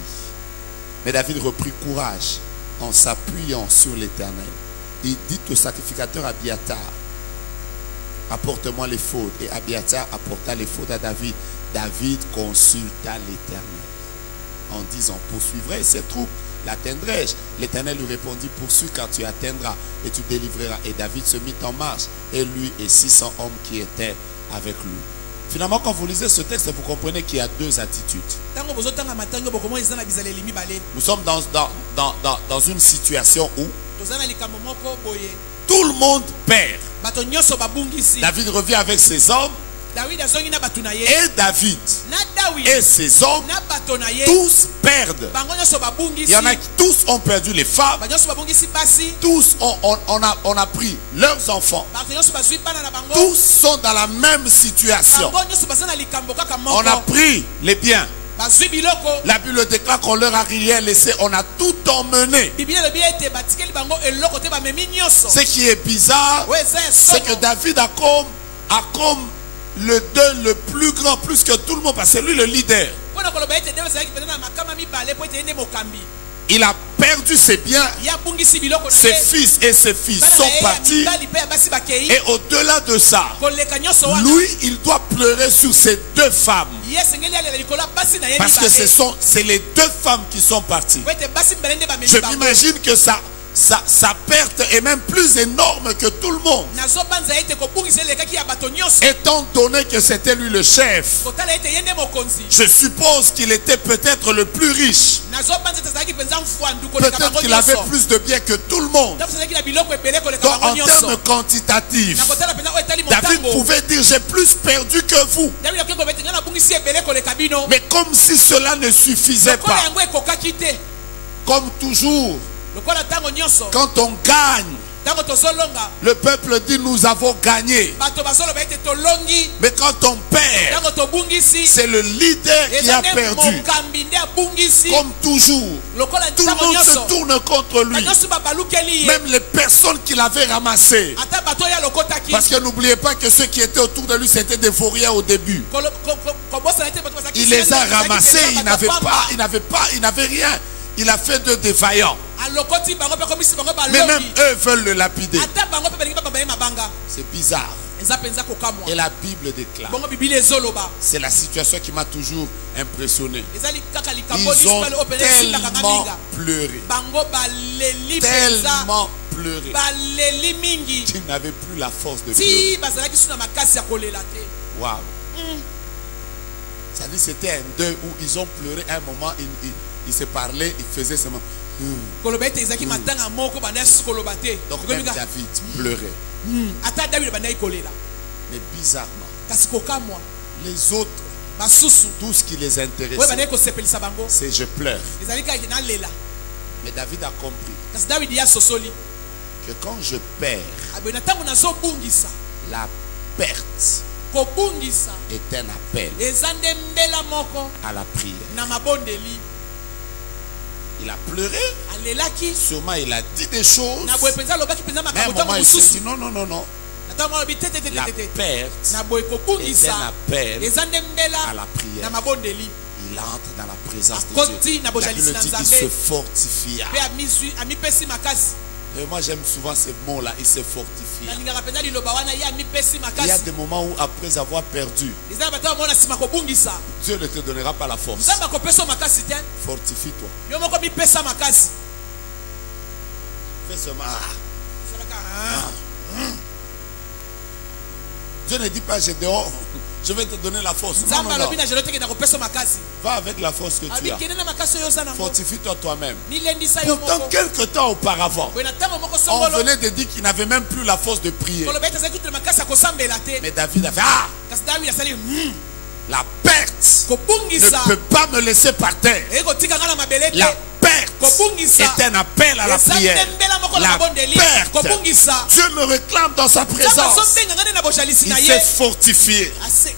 Mais David reprit courage en s'appuyant sur l'Éternel. Il dit au sacrificateur Abiatar: apporte-moi les fautes. Et Abiatar apporta les fautes à David. David consulta l'Éternel en disant: poursuivrai ces troupes, l'atteindrai-je? L'Éternel lui répondit: poursuis car tu atteindras et tu délivreras. Et David se mit en marche, et lui et 600 hommes qui étaient avec lui. Finalement, quand vous lisez ce texte, vous comprenez qu'il y a 2 attitudes. ntango bozotanga matangi oyo bokomona eza na bizaleli mibale Nous sommes dans une situation où toza na likambo moko boye tout le monde perd. bato nyonso babungisi David revient avec ses hommes, dawidi azongi na bato na ye et David na dawidi et ses hommes, na bato na ye tous perdent. bango nyonso Il babungisi y en a qui tous ont perdu les femmes, bango nyonso babungisi basi tous on a pris leurs enfants, bato nyonso bazwi bana na bango tous sont dans la même situation. bango nyonso baza na likambo kaka On a moko pris les biens. bazwi biloko La Bible déclare qu'on leur a rien laissé, on a tout emmené. biblia elobi ete batikeli bango eloko te bamemi nyonso Ce qui est bizarre, oyo eza ya c'est que soko David a comme le deuil le plus grand, plus que tout le monde, parce que c'est lui le leader. mpona koloba ete dewe ezalaki mpenza na makama mibale mpo ete ye nde mokambi Il a perdu ses biens, ye abungisi biloko na ses ye fils et ses filles bana na sont ye ya partis. mibali mpe ya basi bakei Et au-delà de ça, koleka nyonso wana lui, il doit pleurer sur ces 2 femmes. ye esengeli alela likolo ya basi na ye Parce que mibale c'est les 2 femmes qui sont parties. po ete basi mibale nde bamemi Je bango m'imagine que ça sa perte est même plus énorme que tout le monde. nazobanza ete kobungisa elekaki ya bato nyonso Étant donné que c'était lui le chef, kotala ete ye nde mokonzi je suppose qu'il était peut-être le plus riche. nazobanza ete azalaki mpenza mfwandu koleka Peut-être bango qu'il avait nyonso plus de biens que tout le monde. ntango azalaki na biloko ebele koleka Donc bango en nyonso termes quantitatifs, na kotala mpenza oyo etali David motango pouvait dire j'ai plus perdu que vous. david akoki koloba ete ngai nabungisi ebele koleka bino Mais comme si cela ne suffisait lokola pas, yango ekokaki te comme toujours, lokola ntango nyonso quand on gagne, ntango tozolonga le peuple dit nous avons gagné. bato bazoloba ete tolongi Mais quand on perd, ntango tobungisi c'est le leader qui eza a nde perdu. mokambi nde abungisi Comme toujours, lokola tout le ntango monde nyonso se tourne contre lui. banyonso babalukeli ye Même les personnes qu'il avait ramassées. ata bato oyo alokotaki Parce que n'oubliez pas que ceux qui étaient autour de lui, c'était des vauriens au début. kobosana ete bato bazalaki Il les a bazalaki ramassés, mpenza il bato n'avait pamba. pas, il n'avait rien. Il a fait d'eux des vaillants. alokoti bango mpe komisi bango Mais même balongi eux veulent le lapider. ata bango mpe balingi babamba ye mabanga C'est bizarre. eza mpenza kokamwa Et la Bible déclare. bongo bibili ezoloba C'est la situation qui m'a toujours impressionné. ezali kaka likambo Ils ont lisipale oyo mpenza esindaka tellement minga pleuré. bango baleli mpenza Tellement pleuré. baleli mingi Qu'ils n'avaient plus la force de pleurer. ti bazalaki suna makasi ya kolela te Waouh. Ça dit c'était un deuil où ils ont pleuré à un moment, ils se parlaient, ils faisaient seulement. koloba ete ezalaki matanga moko bandasi koloba te Donc même David pleurait. ata davide bandaki kolela Mais bizarrement, kasi kokamwa les autres, basusu tout ce qui les oyo intéressait, bandaki kosepelisa bango c'est je pleure. ezalaki kaka nalela Mais David a compris kasi davide ye asosoli que quand je perds, aboye na ntango nazobungisa la perte kobungisa est un appel eza nde mbela moko à la prière. na mabondeli Il a pleuré, alelaki sûrement il a dit des choses. na boye mpenza alobaki mpenza Mais à un makambo ntango moment il s'est mosusu dit non, non, non, non. na ntango alobi La tetetetete perte na boye est kobungisa un appel eza nde mbela à la prière. na mabondeli Il entre dans la présence de Akoti Dieu. na La bojalisi Bible na dit il Nzambe. se fortifia. mpe amipesi makasi Et moi j'aime souvent ces mots-là, il se fortifia. nalingaka mpenza liloba wana ye amipesi Il y a makasi des moments où après avoir perdu, eza na bato oyo mona nsima kobungisa Dieu ne te donnera pas la force. nzambe akopesa yo makasi te Fortifie-toi. yo moko mipesa makasi Fais seulement. Solaka, ah. Dieu ne dit pas je dehors, je vais te donner la force. Non, nzambe non, alobi non. na jelo teke na kopesa yo makasi Va avec la force que tu alobi as. kende na makasi oyo oza nango Fortifie-toi toi-même. milendisa yo Pourtant, moko quelque temps auparavant, boye na ntango moko on songolo venait de dire qu'il n'avait même plus la force de prier. koloba ete azalaki kutela makasi ya kosambela te Mais David a fait ah, kasi davide asali la perte ne kobungisa peut pas me laisser par terre. eye kotika nga na mabele te La perte kobungisa est un appel à la eza prière. nde mbela moko na La mabondeli perte, kobungisa Dieu me réclame dans sa nzambe présence. azobenga nga nde na bojalisi Il na s'est ye fortifié.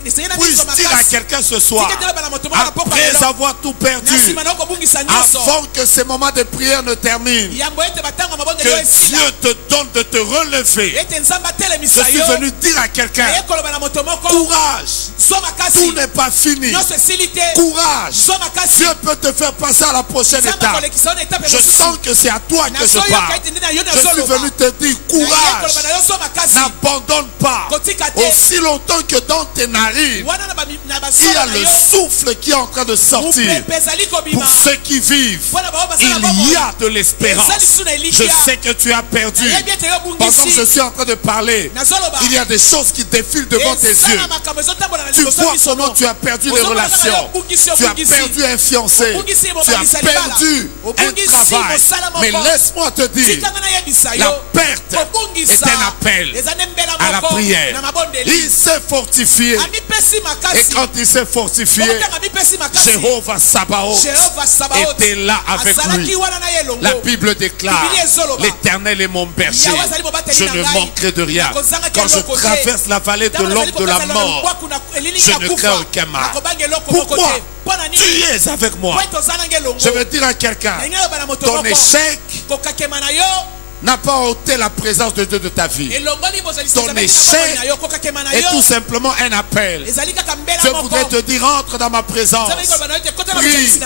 esengeli na Puis-je biso dire à makasi quelqu'un ce soir, tika toloba na moto moko na pokwa après lelo avoir tout perdu, na nsima na okobungisa nyonso avant que ces moments de prière ne terminent, yambo ete batango ya mabondeli oyo que esila Dieu te donne de te relever. ete nzambe Je atelemisa suis yo venu dire à quelqu'un, aye koloba na moto moko courage, zwa tout makasi n'est pas fini. nyonso esili te Courage, zwa makasi Dieu peut te faire passer à la prochaine nzambe étape. akolekisa yo na etape Je mosusu sens que c'est à toi que je nazoyoka parle. ete nde na yo Je suis nazoloba venu te dire, naye koloba courage, na yo zwa makasi n'abandonne pas. kotika te Aussi longtemps que dans tes narines, wana na il y a basolo na le yo souffle qui est en train de sortir. mopepe ezali kobima Pour ceux qui vivent, mpona bao basala il y bomoi a de l'espérance. eza lisusu na Je elikia sais que tu as perdu. nayebi ete yo Pendant que je bungisi suis en train de parler, nazoloba il y a des choses qui défilent devant tes eza yeux. na makambo ezotambola na Tu liboso vois biso comment tu as perdu les relations. Tu as perdu un fiancé. Tu as perdu un travail. Mais laisse-moi te dire, tikanga nayebisa la yo perte est kobungisa un appel eza nde mbela à la moko prière. na mabondeli Il s'est fortifié. amipesi Et makasi quand il s'est fortifié, okotanga amipesi makasi Jéhovah Sabaoth jehova sabaoth était là avec azalaki lui. wana na ye elongo La Bible déclare, Bibiliya ezoloba. l'Éternel est mon berger. Yahweh azali mobateli Je na ne ngai. manquerai de rien. Nakozanga Quand je eloko te. traverse la vallée de Ntango nazali l'ombre de la kokatela na mort, lubwaku na elilingi je ya ne kufa, crains aucun mal. nakobanga eloko moko Pourquoi? te mpo na nini Tu es avec moi. po ete oza nange elongo Je veux dire à quelqu'un, nalingi naloba na moto ton moko échec kokakema na yo n'a pas ôté la présence de Dieu de ta vie. Ton échec est tout simplement un appel. Je voudrais te dire, entre dans ma présence. Prie,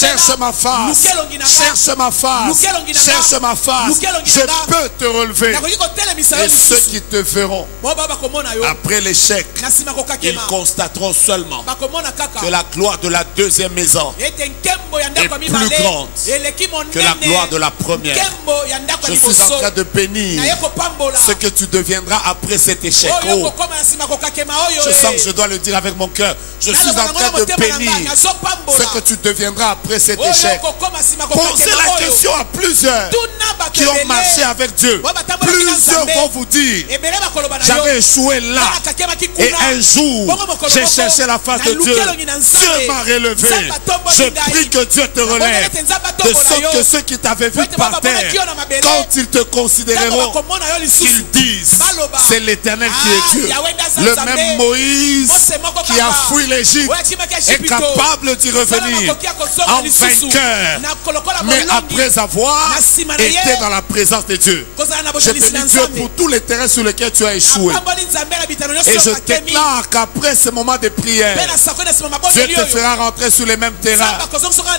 cherche ma face. Cherche ma face. Cherche ma face. Je peux te relever. Et ceux qui te verront après l'échec, ils constateront seulement que la gloire de la deuxième maison est plus grande que la gloire de la première. Je suis en train de bénir ce que tu deviendras après cet échec. Oh, je sens que je dois le dire avec mon cœur. Je suis en train de bénir ce que tu deviendras après cet échec. Posez la question à plusieurs qui ont marché avec Dieu. Plusieurs vont vous dire, j'avais échoué là et un jour j'ai cherché la face de Dieu. Dieu m'a relevé. Je prie que Dieu te relève, de sorte que ceux qui t'avaient vu par terre, quand ils te considéreront, qu'ils disent, c'est l'Éternel qui est Dieu. Le même Moïse qui a fui l'Égypte est capable d'y revenir en vainqueur, mais après avoir été dans la présence de Dieu. Je bénis Dieu pour tous les terrains sur lesquels tu as échoué. Et je déclare qu'après ce moment de prière, Dieu te fera rentrer sur les mêmes terrains.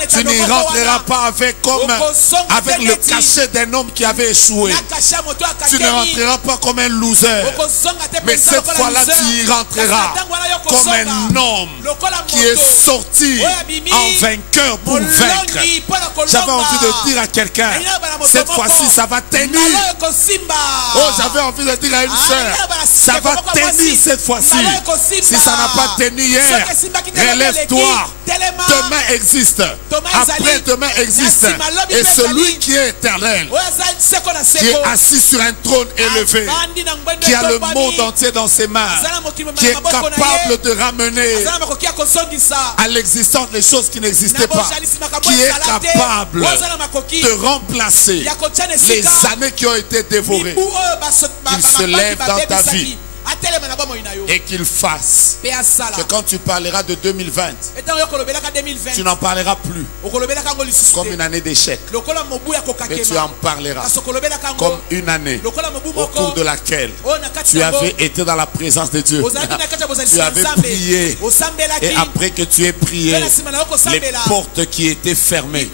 Tu n'y rentreras pas avec le cachet d'un homme qui avait échoué. Tu ne rentreras pas comme un loser. Mais cette fois-là, tu y rentreras comme un homme qui est sorti en vainqueur pour vaincre. J'avais envie de dire à quelqu'un, cette fois-ci, ça va tenir. Oh, j'avais envie de dire à une sœur, ça va tenir cette fois-ci. Si ça n'a pas tenu hier, relève-toi. Demain existe. Après-demain existe. Et celui qui est éternel, qui est assis sur un trône élevé, qui a le monde entier dans ses mains, qui est capable de ramener à l'existence les choses qui n'existaient pas, qui est capable de remplacer les années qui ont été dévorées, qu'il se lève dans ta vie et qu'il fasse que quand tu parleras de 2020, tu n'en parleras plus comme une année d'échec, mais tu en parleras comme une année au cours de laquelle tu avais été dans la présence de Dieu. Tu avais prié, et après que tu aies prié, les portes qui étaient fermées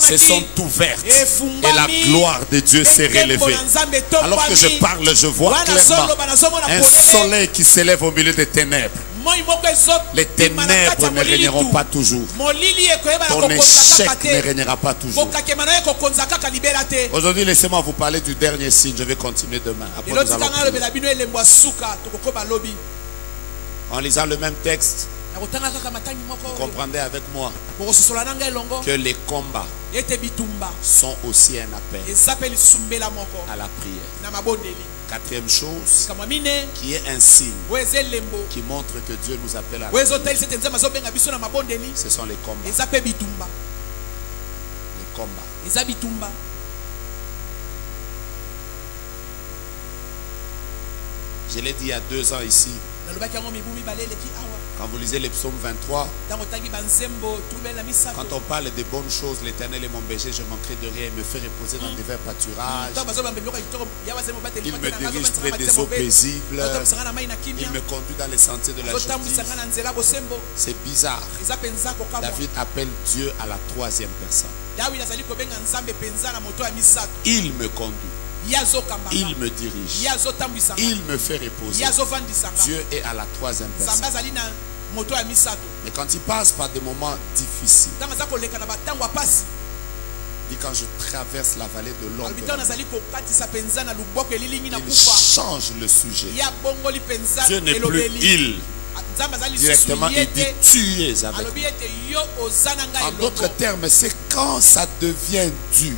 se sont ouvertes et la gloire de Dieu s'est relevée. Alors que je parle, je vois clairement un soleil qui s'élève au milieu des ténèbres. Les ténèbres ne régneront pas toujours. Ton échec ne régnera pas toujours. Aujourd'hui, laissez-moi vous parler du dernier signe. Je vais continuer demain. Après, nous allons prier. En lisant le même texte, vous comprendrez avec moi que les combats sont aussi un appel à la prière. Quatrième chose, qui est un signe qui montre que Dieu nous appelle à la prière, ce sont les combats. Les combats. Je l'ai dit il y a 2 ans ici. Quand vous lisez les psaumes 23, quand on parle des bonnes choses, l'Éternel est mon berger, je manquerai de rien, il me fait reposer dans des verts pâturages, il me dirige près des eaux paisibles, il me conduit dans les sentiers de la justice. C'est bizarre. David appelle Dieu à la 3e personne. Il me conduit. Il me dirige. Il me fait reposer. Dieu est à la 3e personne. Mais quand il passe par des moments difficiles, dit quand je traverse la vallée de l'ombre, il change le sujet. Dieu n'est plus il. Directement, il dit tu es avec moi. En d'autres termes, c'est quand ça devient dur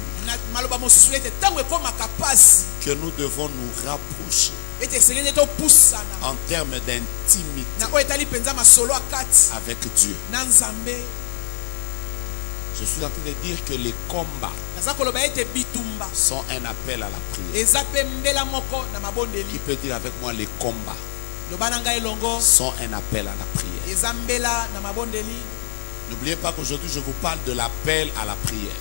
que nous devons nous rapprocher en termes d'intimité avec Dieu. Je suis en train de dire que les combats sont un appel à la prière. Qui peut dire avec moi les combats sont un appel à la prière. N'oubliez pas qu'aujourd'hui, je vous parle de l'appel à la prière.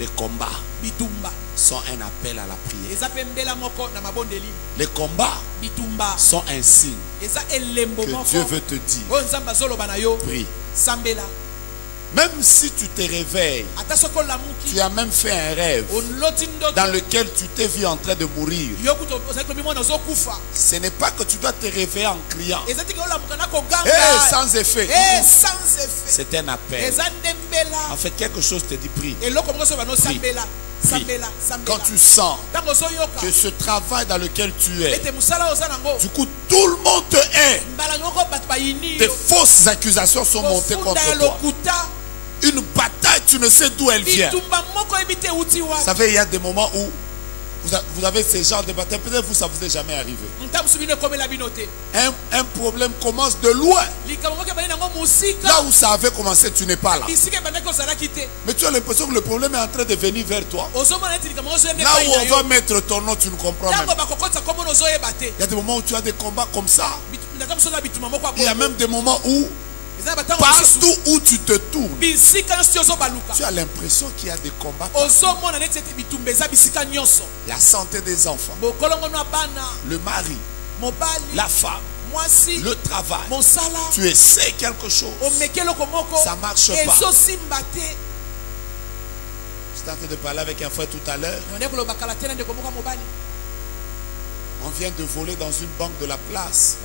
Les combats sont un appel à la prière. Les combats sont un signe que Dieu veut te dire. Prie. Même si tu te réveilles, tu as même fait un rêve dans lequel tu t'es vu en train de mourir. Ce n'est pas que tu dois te réveiller en criant. Sans effet. C'est un appel. En fait, quelque chose te dit prie. Prie. Quand tu sens que ce travail dans lequel tu es, du coup tout le monde te hait, des fausses accusations sont montées contre toi. Une bataille, tu ne sais d'où elle vient. Vous savez, il y a des moments où vous avez ces genres de batailles. Peut-être vous, ça ne vous est jamais arrivé. Un problème commence de loin. Là où ça avait commencé, tu n'es pas là. Mais tu as l'impression que le problème est en train de venir vers toi. Là où on va mettre ton nom, tu ne comprends même pas. Il y a des moments où tu as des combats comme ça. Il y a même des moments où partout où tu te tournes, tu as l'impression qu'il y a des combats. La santé des enfants, le mari, la femme, le travail. Tu essaies quelque chose, ça ne marche pas. J'étais en train de parler avec un frère tout à l'heure. On vient de voler dans une banque de la place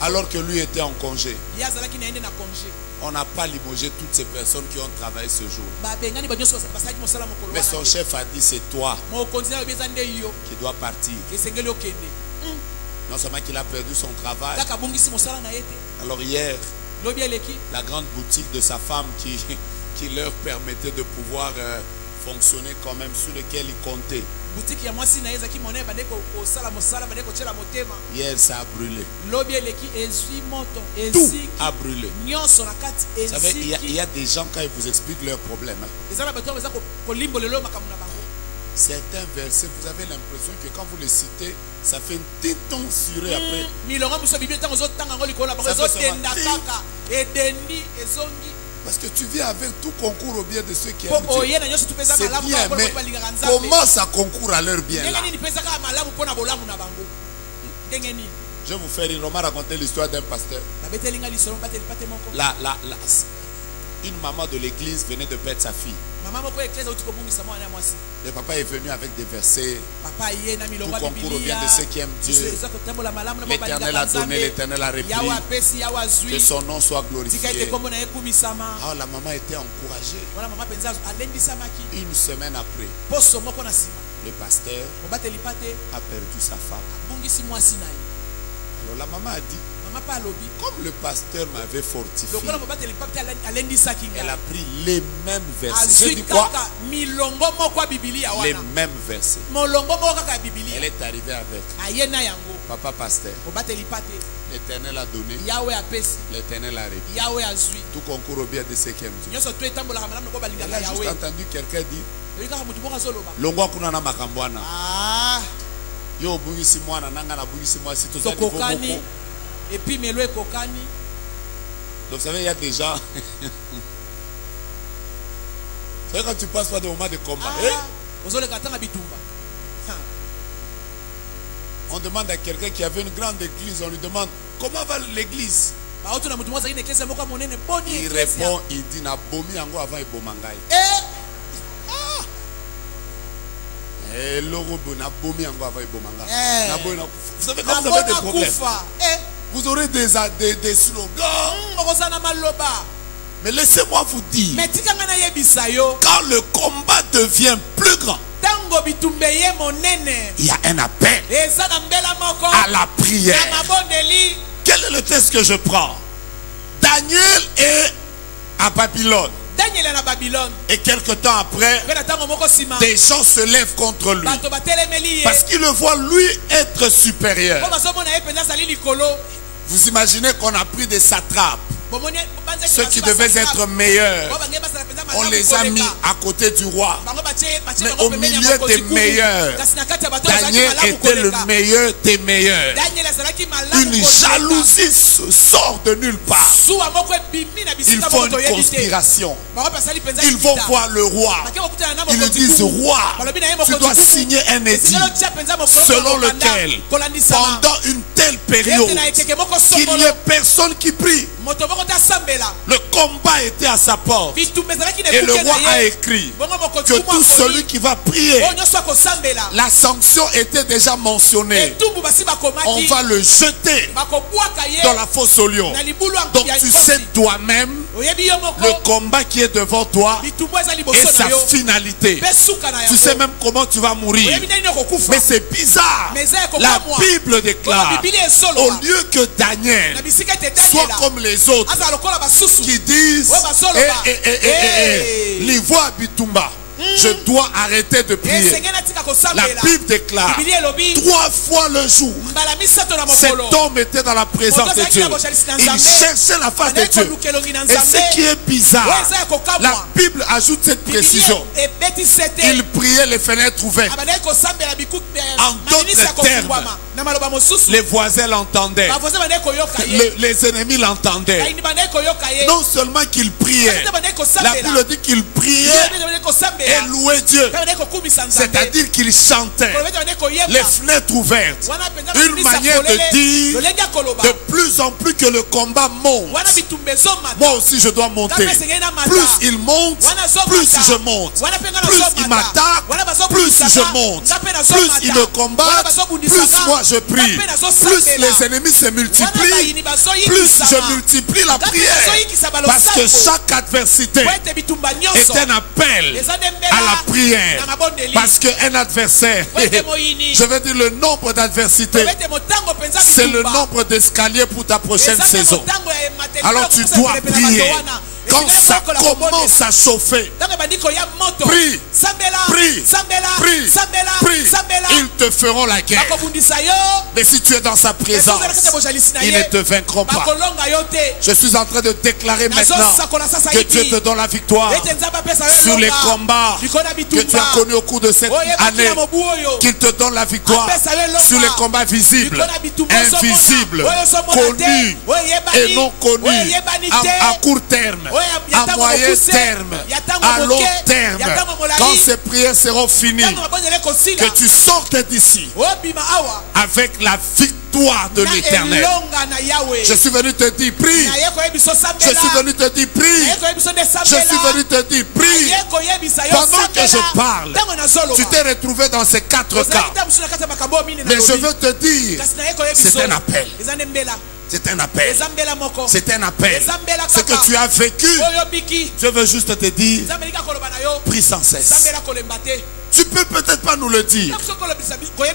alors que lui était en congé. On n'a pas limogé toutes ces personnes qui ont travaillé ce jour. Mais son chef a dit c'est toi qui dois partir. Non seulement qu'il a perdu son travail. Alors hier, la grande boutique de sa femme qui leur permettait de pouvoir fonctionner quand même, sur lequel il comptait. Hier, ça a brûlé. Tout a brûlé. Vous savez, il y a des gens, quand ils vous expliquent leurs problèmes, certains versets, vous avez l'impression que quand vous les citez, ça fait une petite tonsurée après. Parce que tu viens avec tout concours au bien de ceux qui aiment Dieu. C'est bien, mais comment ça concourt à leur bien là? Je vais vous faire rire. On m'a raconté l'histoire d'un pasteur. Une maman de l'église venait de perdre sa fille. Le papa est venu avec des versets. Tout concours au bien de ceux qui aiment Dieu. L'Éternel a donné, l'Éternel a repris. Que son nom soit glorifié. Alors la maman était encouragée. Une semaine après, le pasteur a perdu sa femme. Alors la maman a dit, comme le pasteur m'avait fortifié, elle a pris les mêmes versets. Je dis quoi? Les mêmes versets. Elle est arrivée avec. Papa pasteur, l'Éternel a donné, l'Éternel a repris. Tout concourt au bien de ceux qui aiment Dieu. Elle a juste entendu quelqu'un dire, Longwa kunana makambwana. Yo bungisi mwana nanga na bungisi mwana si toza niveau boko. Et puis Melo et Kokani. Donc vous savez, il y a des gens. Vous savez, quand tu passes par des moments de combat, on demande à quelqu'un qui avait une grande église, on lui demande comment va l'église. Il répond, il dit na bomi yango avant ebomangai. Vous savez, quand vous avez des problèmes, vous aurez des slogans. Mais laissez-moi vous dire, quand le combat devient plus grand, il y a un appel à la prière. Quel est le texte que je prends? Daniel est à Babylone. Et quelque temps après, des gens se lèvent contre lui. Parce qu'ils le voient lui être supérieur. Vous imaginez qu'on a pris des satrapes, ceux qui devaient être meilleurs. On les a mis à côté du roi. Mais au milieu des meilleurs, Daniel était le meilleur des meilleurs. Une jalousie sort de nulle part. Ils font une conspiration. Ils vont voir le roi. Ils lui disent, roi, tu dois signer un édit selon lequel, pendant une telle période, qu'il n'y ait personne qui prie. Le combat était à sa porte. Et le roi a écrit que tout celui qui va prier, la sanction était déjà mentionnée. On va le jeter dans la fosse au lion. Donc tu sais toi-même le combat qui est devant toi et sa finalité. Tu sais même comment tu vas mourir. Mais c'est bizarre. La Bible déclare, au lieu que Daniel soit comme les autres qui disent l'ivoire bitumba, je dois arrêter de prier. La Bible déclare 3 fois le jour, cet homme était dans la présence de Dieu. Il cherchait la face de Dieu. Et ce qui est bizarre, la Bible ajoute cette précision. Il priait les fenêtres ouvertes. En d'autres termes, les voisins l'entendaient. Les ennemis l'entendaient. Non seulement qu'il priait, la Bible dit qu'il priait et louait Dieu. C'est-à-dire qu'il chantait les fenêtres ouvertes. Une manière de dire de plus en plus que le combat monte. Moi aussi je dois monter. Plus il monte, plus je monte. Plus il m'attaque, plus je monte. Plus il me combat, plus moi je prie. Plus les ennemis se multiplient, plus je multiplie la prière. Parce que chaque adversité est un appel à la prière. Parce qu'un adversaire, je veux dire le nombre d'adversités, c'est le nombre d'escaliers pour ta prochaine saison. Alors tu dois prier. Quand ça commence à chauffer, prie, prie, prie, prie. Ils te feront la guerre. Mais si tu es dans sa présence, ils ne te vaincront pas. Je suis en train de déclarer maintenant que Dieu te donne la victoire sur les combats que tu as connus au cours de cette année. Qu'il te donne la victoire sur les combats visibles, invisibles, connus et non connus, à court terme, à moyen terme, à long terme. Quand ces prières seront finies, que tu sortes d'ici avec la victoire de l'Éternel. Je suis venu te dire prie. Je suis venu te dire prie. Je suis venu te dire prie. Pendant que je parle, tu t'es retrouvé dans ces 4 cas. Mais je veux te dire, c'est un appel. C'est un appel. C'est un appel. Ce que tu as vécu, je veux juste te dire, prie sans cesse. Tu peux peut-être pas nous le dire,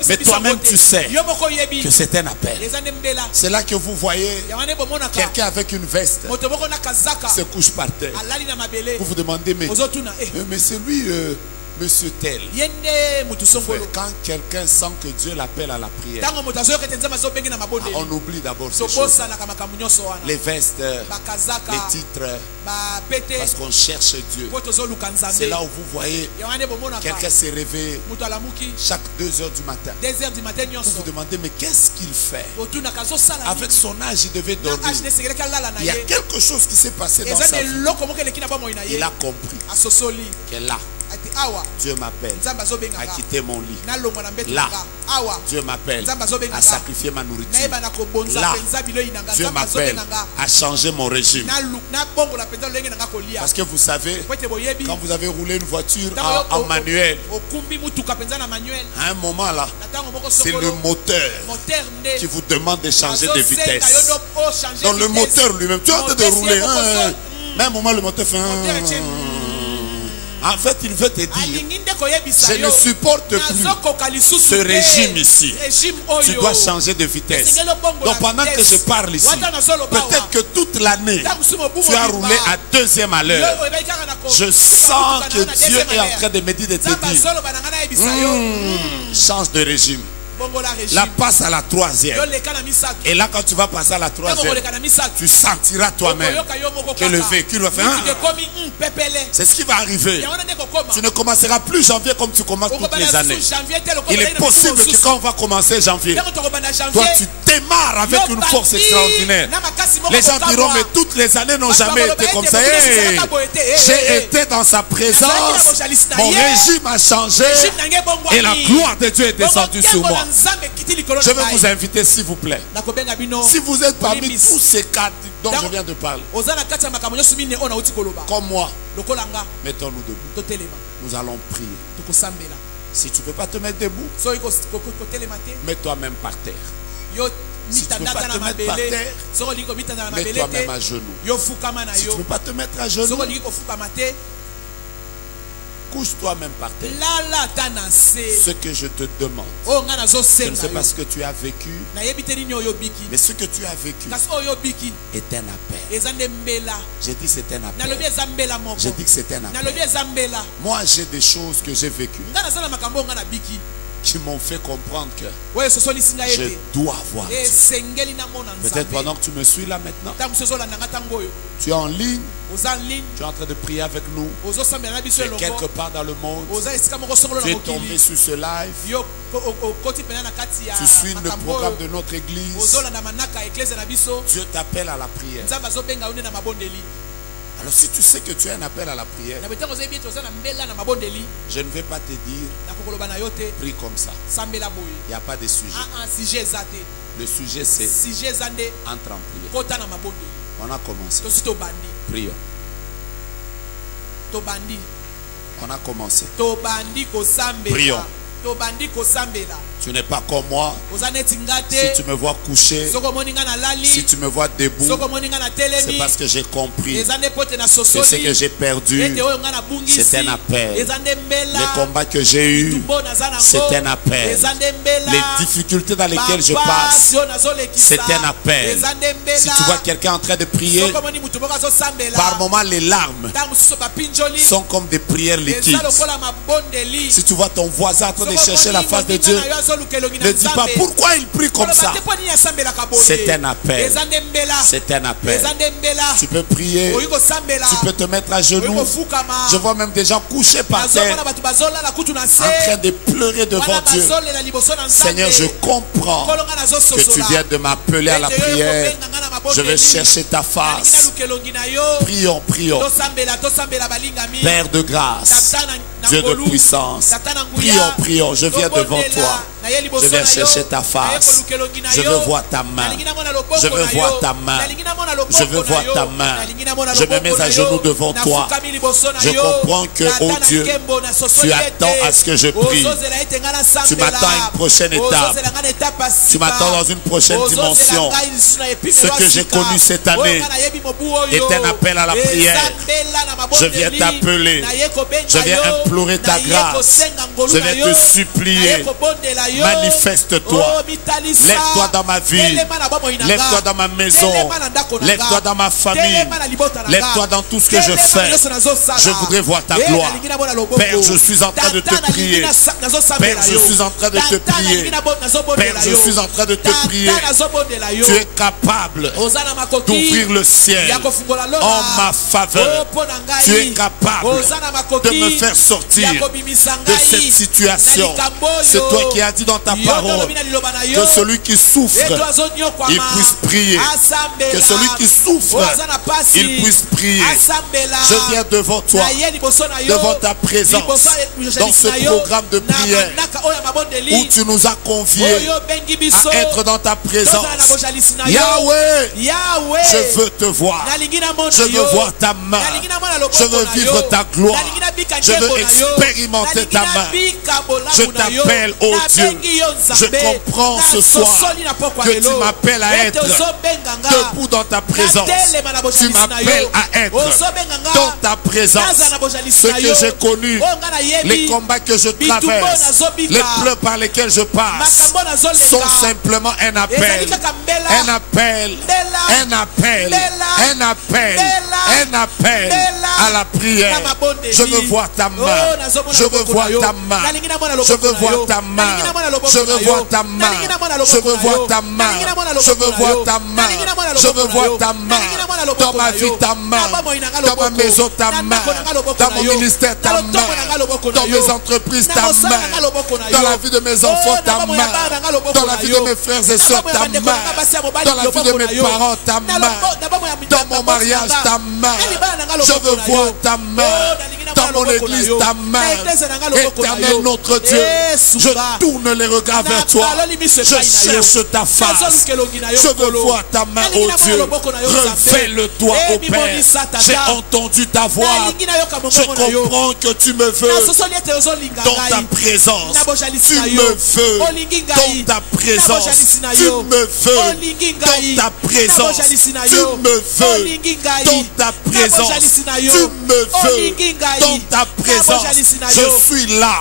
mais toi-même tu sais que c'est un appel. C'est là que vous voyez quelqu'un avec une veste se couche par terre. Vous vous demandez, mais c'est lui, monsieur tel. Quand quelqu'un sent que Dieu l'appelle à la prière, on oublie d'abord ces choses. Les vestes, les titres, parce qu'on cherche Dieu. C'est là où vous voyez quelqu'un s'est réveillé chaque 2 heures du matin. Vous vous demandez, mais qu'est-ce qu'il fait? Avec son âge, il devait dormir. Il y a quelque chose qui s'est passé dans sa vie. Il a compris que là, Dieu m'appelle à quitter mon lit. Là, Dieu m'appelle à sacrifier ma nourriture. Là, Dieu m'appelle à changer mon régime. Parce que vous savez, quand vous avez roulé une voiture en manuel, à un moment là, c'est le moteur qui vous demande de changer de vitesse. Dans le moteur lui-même, tu es en train de rouler. Mais à un moment, le moteur fait en fait, il veut te dire, je ne supporte plus ce régime ici. Tu dois changer de vitesse. Donc pendant que je parle ici, peut-être que toute l'année, tu as roulé à 2e à l'heure. Je sens que Dieu est en train de me dire de te dire, change de régime. Là, passe à la 3e. Et là, quand tu vas passer à la 3e, tu sentiras toi-même que le véhicule va faire C'est ce qui va arriver. yango wana nde kokoma Tu ne commenceras plus janvier comme tu commences toutes les okobanda années. su janvier te Il est possible que quand on va commencer janvier, ntango tokobanda toi janvier tu démarres avec une force extraordinaire. na makasi moko Les gens kokamwa. diront, mais toutes les années n'ont jamais été comme ça. Hey, j'ai été dans sa présence, mon régime a changé et la gloire de Dieu est descendue sur moi. Je veux vous inviter, s'il vous plaît. nakobenga bino Si vous êtes parmi tous ces cas dont je viens de parler, oza na kati ya makambo nyonso mine oyo nauti koloba comme moi, lokola nga mettons-nous debout. totelema Nous allons prier. tokosambela Si tu ne peux pas te mettre debout, soki kotelema te mets toi-même par terre. yo Si tu ne peux pas mitandaka te na mettre par mabele terre, soki olingi komitanda na mets mabele toi-même à te genoux. yo fukama na Si tu ne yo peux pas te mettre à soki genoux, olingi kofukama te couche toi-même par terre. lala ata na se Ce que je te demande, oyo nga je ne nazosenga sais pas yo ce que tu as vécu, nayebi te nini oyo obiki mais ce que tu as vécu kasi oyo obiki est un appel. eza nde mbela J'ai dit c'est un nalobi appel. eza mbela moko J'ai dit que c'est un nalobi appel. eza mbela Moi, j'ai des choses que j'ai vécues nga naza na makambo oyo nga nabiki qui m'ont fait comprendre que oyo esosolisi ngai je ete dois voir Dieu. esengeli namona Peut-être nzambe pendant que tu me suis là maintenant, ntango mosu ezolanda nga ntango oyo tu es en ligne, oza en ligne tu es en train de prier avec nous, ozosambela na tu biso es quelque elongo part dans le monde, oza esika moko songolo tu na es tombé mokili sur ce live, yo okoti mpena na kati ya tu suis le makambo programme oyo de notre église, ozolanda manaka ya eklese na biso Dieu t'appelle à la prière. nzambe azobenga yo nde na mabondeli Alors si tu sais que tu as un appel à la prière, na botango ozeyebi ete oza na mbela na mabondeli je ne vais pas te dire, nakokoloba na yo te prie comme ça. sambela boye Il n'y a pas de sujet. sujet eza te Le sujet c'est sujet eza nde entre en prière. kota na mabondeli On a commencé. tosi tobandi Prions. tobandi On a commencé. tobandi kosambela Prions. tobandi kosambela Tu n'es pas comme moi. oza neti nga Si te tu me vois couché, soki omoni nga nalali si tu me vois debout, soki omoni nga na c'est telemi parce que j'ai compris eza nde po te na que ce que sosoli j'ai perdu, ete oyo nga nabungisi c'est un appel. eza nde mbela les combats que j'ai eus, tumbo naza nango c'est un appel. eza nde mbela Les difficultés dans lesquelles je bapasi passe, oyo nazolekisa c'est un appel. eza nde mbela Si tu vois quelqu'un en train de prier, soki omoni mutu moko azosambela par moments les larmes ntango mosusu bapinjoli sont comme des prières liquides. eza lokola mabondeli Si tu vois ton voisin en train de Soki chercher la omoni face de moninga Dieu, na yo azoluka elongi na ne dis pas Nzambe. pourquoi il prie comme Koloba ça. te mpo nini asambelaka boye. C'est un appel. eza nde mbela C'est un appel. eza nde mbela Tu peux prier, oyi kosambela tu peux te mettre à oyi genoux. kofukama Je vois même des gens couchés par terre nazomona bato bazolala kutu na se en train de pleurer devant wana Dieu. bazolela liboso na Seigneur, je Nzambe comprends kolonga que nazososola tu viens de m'appeler à la Ete yo prière. kobenga nga na mabondeli. Je vais chercher ta Nalingi face. naluka elongi na yo Prions, prions. tosambela balingami Père de grâce, Tata na Dieu de ngolu, puissance, Tata na nguya, prions, prions. Je viens devant tobondela, toi. naye liboso Je viens na yo, chercher ta naye face. koluka elongi na Je yo, veux voir ta main. nalingi namona loboko Je veux na voir yo, ta main. nalingi namona loboko Je veux na voir yo, ta main. nalingi namona Je me loboko mets na à yo, genoux devant toi. nafukami liboso na Je yo, comprends que, Tata oh na Dieu, nkembo, na sosoli tu ete, attends à ce que je prie. ozozela ete nga nasambela, Tu m'attends à une prochaine étape. ozozela nga na étape ya Tu sika, m'attends dans une prochaine ozozela dimension. ngai lisusu na epimelo Ce ya que j'ai sika, connu cette oyo année nga nayebi mobu oyo, est un appel à la eza prière. mbela na Je mabondeli, viens t'appeler. naye kobenga Je viens yo, implorer ta naye grâce. kosenga ngolu Je na viens yo, te supplier. naye kobondela yo, Manifeste-toi. oh, mitalisa, Lève-toi dans ma vie. telema na bomoi na nga, Lève-toi dans ma maison. telema na ndako na nga, Lève-toi dans ma famille. telema na libota na nga, Lève-toi dans tout ce que je telema na fais. nyonso nazosala. Je voudrais voir ta Eh, gloire. nalingi namona loboko. Père, je suis en train de te Tata, nalingi prier. nazosambela Père, je yo. suis en train de te Tata, prier. nalingi nazobondela Père, je yo. suis en train de te Tata, prier. nazobondela yo. Tu es capable Oza na makoki d'ouvrir le ciel ya kofungola lola. en ma faveur. Oh, mpo na ngai. Tu es capable Oza na makoki de me faire sortir ya kobimisa de ngai cette situation. na likambo oyo. C'est toi qui as dit dans ta Yo parole tolobi na liloba na yo. que celui qui souffre, Eto azonyokwama. il puisse prier. Asambela. Que celui qui souffre, Oza na pasi. il puisse prier. Asambela. Je viens devant toi, Na ye liboso na yo. devant ta présence, Liboso ya dans ce na yo. programme de Na prière manaka oyo ya mabondeli. où tu nous as conviés Oyo bengi biso. à être dans ta présence. Tozala na bojalisi na yo. Yahweh, Yahweh. je veux te voir. Nalingi namona Je yo. veux voir ta main. Nalingi namona loboko Je veux na vivre yo. ta gloire. Nalingi nabika Je veux nkembo na yo. expérimenter Nalingi ta main. nabika bolamu Je na yo. t'appelle, ô Dieu. Nabengi yo Je Nzambe. comprends ce soir Nasosoli na pokwa que lelo. tu m'appelles à Ete être ozobenga nga. debout dans ta présence. Natelema na Tu bojalisi na yo. m'appelles à être Ozobenga nga. dans ta présence. Naza na bojalisi Ce na que yo. j'ai connu, Oyo nga nayebi. les combats que je traverse, nazobika. les pleurs par lesquels je passe, Makambo nazolenga. sont simplement un appel. Ezali kaka mbela. Un appel. Mbela. Un appel. Mbela. Un appel. Mbela. Un appel Mbela. à la prière. Na mabondeli. Je veux voir ta main. Je veux voir ta main. Je veux voir ta main. Je veux voir ta main. Je veux voir ta main. Je veux voir ta main. Je veux voir ta main. Dans ma vie, ta main. Dans ma maison, ta main. Dans mon ministère, ta main. Dans mes entreprises, ta main. Dans la vie de mes enfants, ta main. Dans la vie de mes frères et sœurs, ta main. Dans la vie de mes parents, ta main. Dans mon mariage, ta main. Je veux voir ta main. Dans mon église, ta main. Éternel notre Dieu, je tourne les regards vers toi. Je cherche ta face. Je veux voir ta main, ô Dieu. Révèle-toi, ô Père. J'ai entendu ta voix. Je comprends que tu me veux dans ta présence. Tu me veux dans ta présence. Tu me veux dans ta présence. Tu me veux dans ta présence. Tu me veux dans ta présence. Je suis là.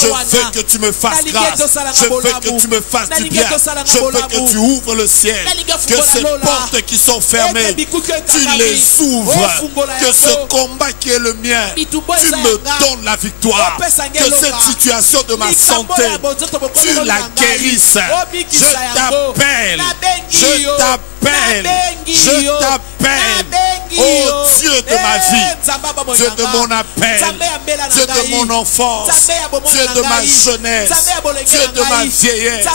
Je veux que tu me fasses grâce. Je veux que tu me fasses du bien. Je veux que tu ouvres le ciel. Que ces portes qui sont fermées, tu les ouvres. Que ce combat qui est le mien, tu me donnes la victoire. Que cette situation de ma santé, tu la guérisses. Je t'appelle. Je t'appelle. Je t'appelle. Oh Dieu de ma vie, Dieu de mon appel, Dieu de mon enfance, Dieu de ma jeunesse, Dieu de ma vieillesse.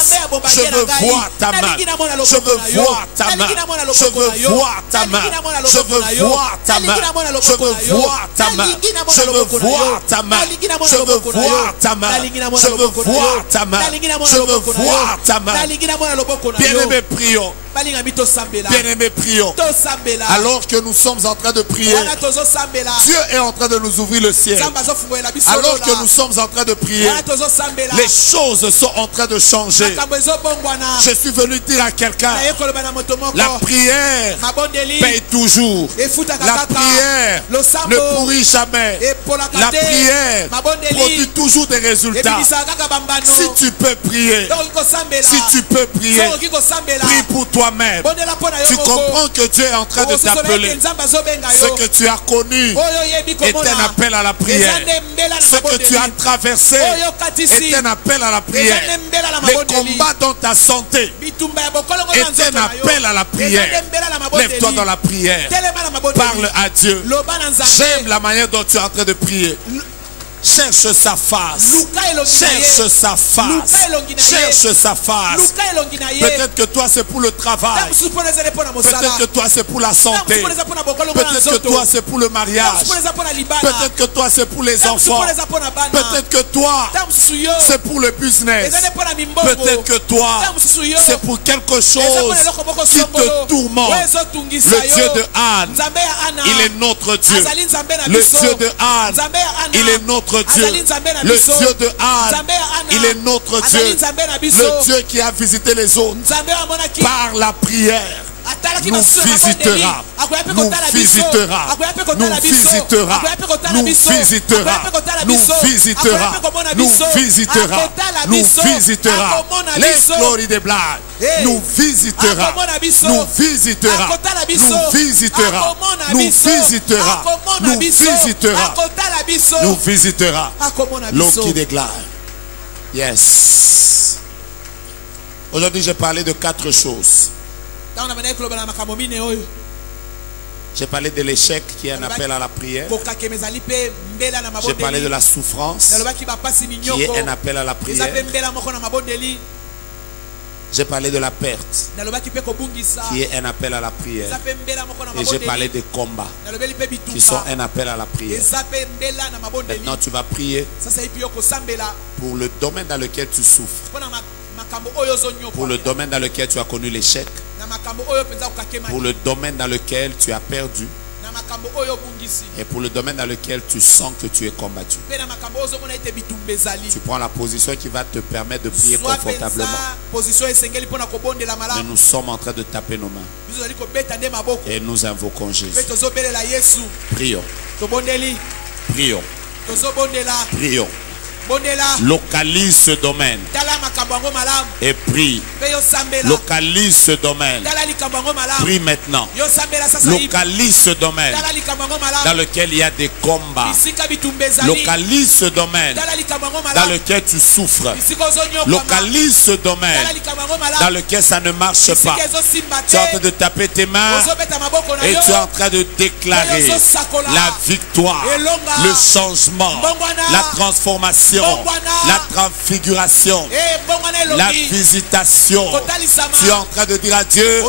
Je veux voir ta main. Je veux voir ta main. Je veux voir ta main. Je veux voir ta main. Je veux voir ta main. Je veux voir ta main. Je veux voir ta main. Je veux voir ta main. Je veux voir ta main. Bien-aimé, prions. Bien-aimés, prions. Alors que nous sommes en train de prier, Dieu est en train de nous ouvrir le ciel. Alors que nous sommes en train de prier, les choses sont en train de changer. Je suis venu dire à quelqu'un, la prière paye toujours. La prière ne pourrit jamais. La prière produit toujours des résultats. Si tu peux prier, si tu peux prier, prie pour toi-même. Tu comprends que Dieu est en train de t'appeler. Ce que tu as connu est un appel à la prière. Ce que tu as traversé est un appel à la prière. Les combats dans ta santé est un appel à la prière. Lève-toi dans la prière. Parle à Dieu. J'aime la manière dont tu es en train de prier. Cherche sa face. Cherche sa face. Cherche sa face. Peut-être que toi c'est pour le travail. Peut-être que toi c'est pour la santé. Peut-être que toi c'est pour le mariage. Peut-être que toi c'est pour les enfants. Peut-être que toi c'est pour le business. Peut-être que toi c'est pour quelque chose qui te tourmente. Le Dieu de Anne, il est notre Dieu. Le Dieu de Anne, il est notre Dieu. Le Dieu de Anne, il est notre Dieu. Le Dieu qui a visité les autres par la prière. Nous visitera, nous visitera, nous visitera, nous visitera, nous visitera, nous visitera, nous visitera. Les glories des blagues, nous visitera, nous visitera, nous visitera, nous visitera, nous visitera, nous visitera. L'eau qui déclare. Yes. Aujourd'hui, j'ai parlé de 4 choses. J'ai parlé de l'échec qui est un appel à la prière. J'ai parlé de la souffrance qui est un appel à la prière. J'ai parlé de la perte qui est un appel à la prière. Et j'ai parlé des combats qui sont un appel à la prière. Maintenant tu vas prier pour le domaine dans lequel tu souffres, pour le domaine dans lequel tu as connu l'échec, pour le domaine dans lequel tu as perdu, et pour le domaine dans lequel tu sens que tu es combattu. Tu prends la position qui va te permettre de prier confortablement. Et nous sommes en train de taper nos mains et nous invoquons Jésus. Prions. Prions. Prions. Localise ce domaine makambo yango malamu et prie. mpe yosambela Localise ce domaine. tala likambo yango malamu Prie maintenant. yosambela sasa hivi Localise ce domaine tala likambo yango dans malamu lequel il y a des combats. bisika bitumba ezali Localise ce domaine tala likambo yango dans malamu lequel tu souffres. bisika ozonyokwama Localise ce tala domaine likambo yango dans malamu lequel ça ne marche pas. bisika ezosimba Tu es en train te de taper tes mains ozobeta maboko na et yo tu es en train de déclarer la victoire, le changement, la transformation, la transfiguration, la visitation. Tu es en train de dire à Dieu,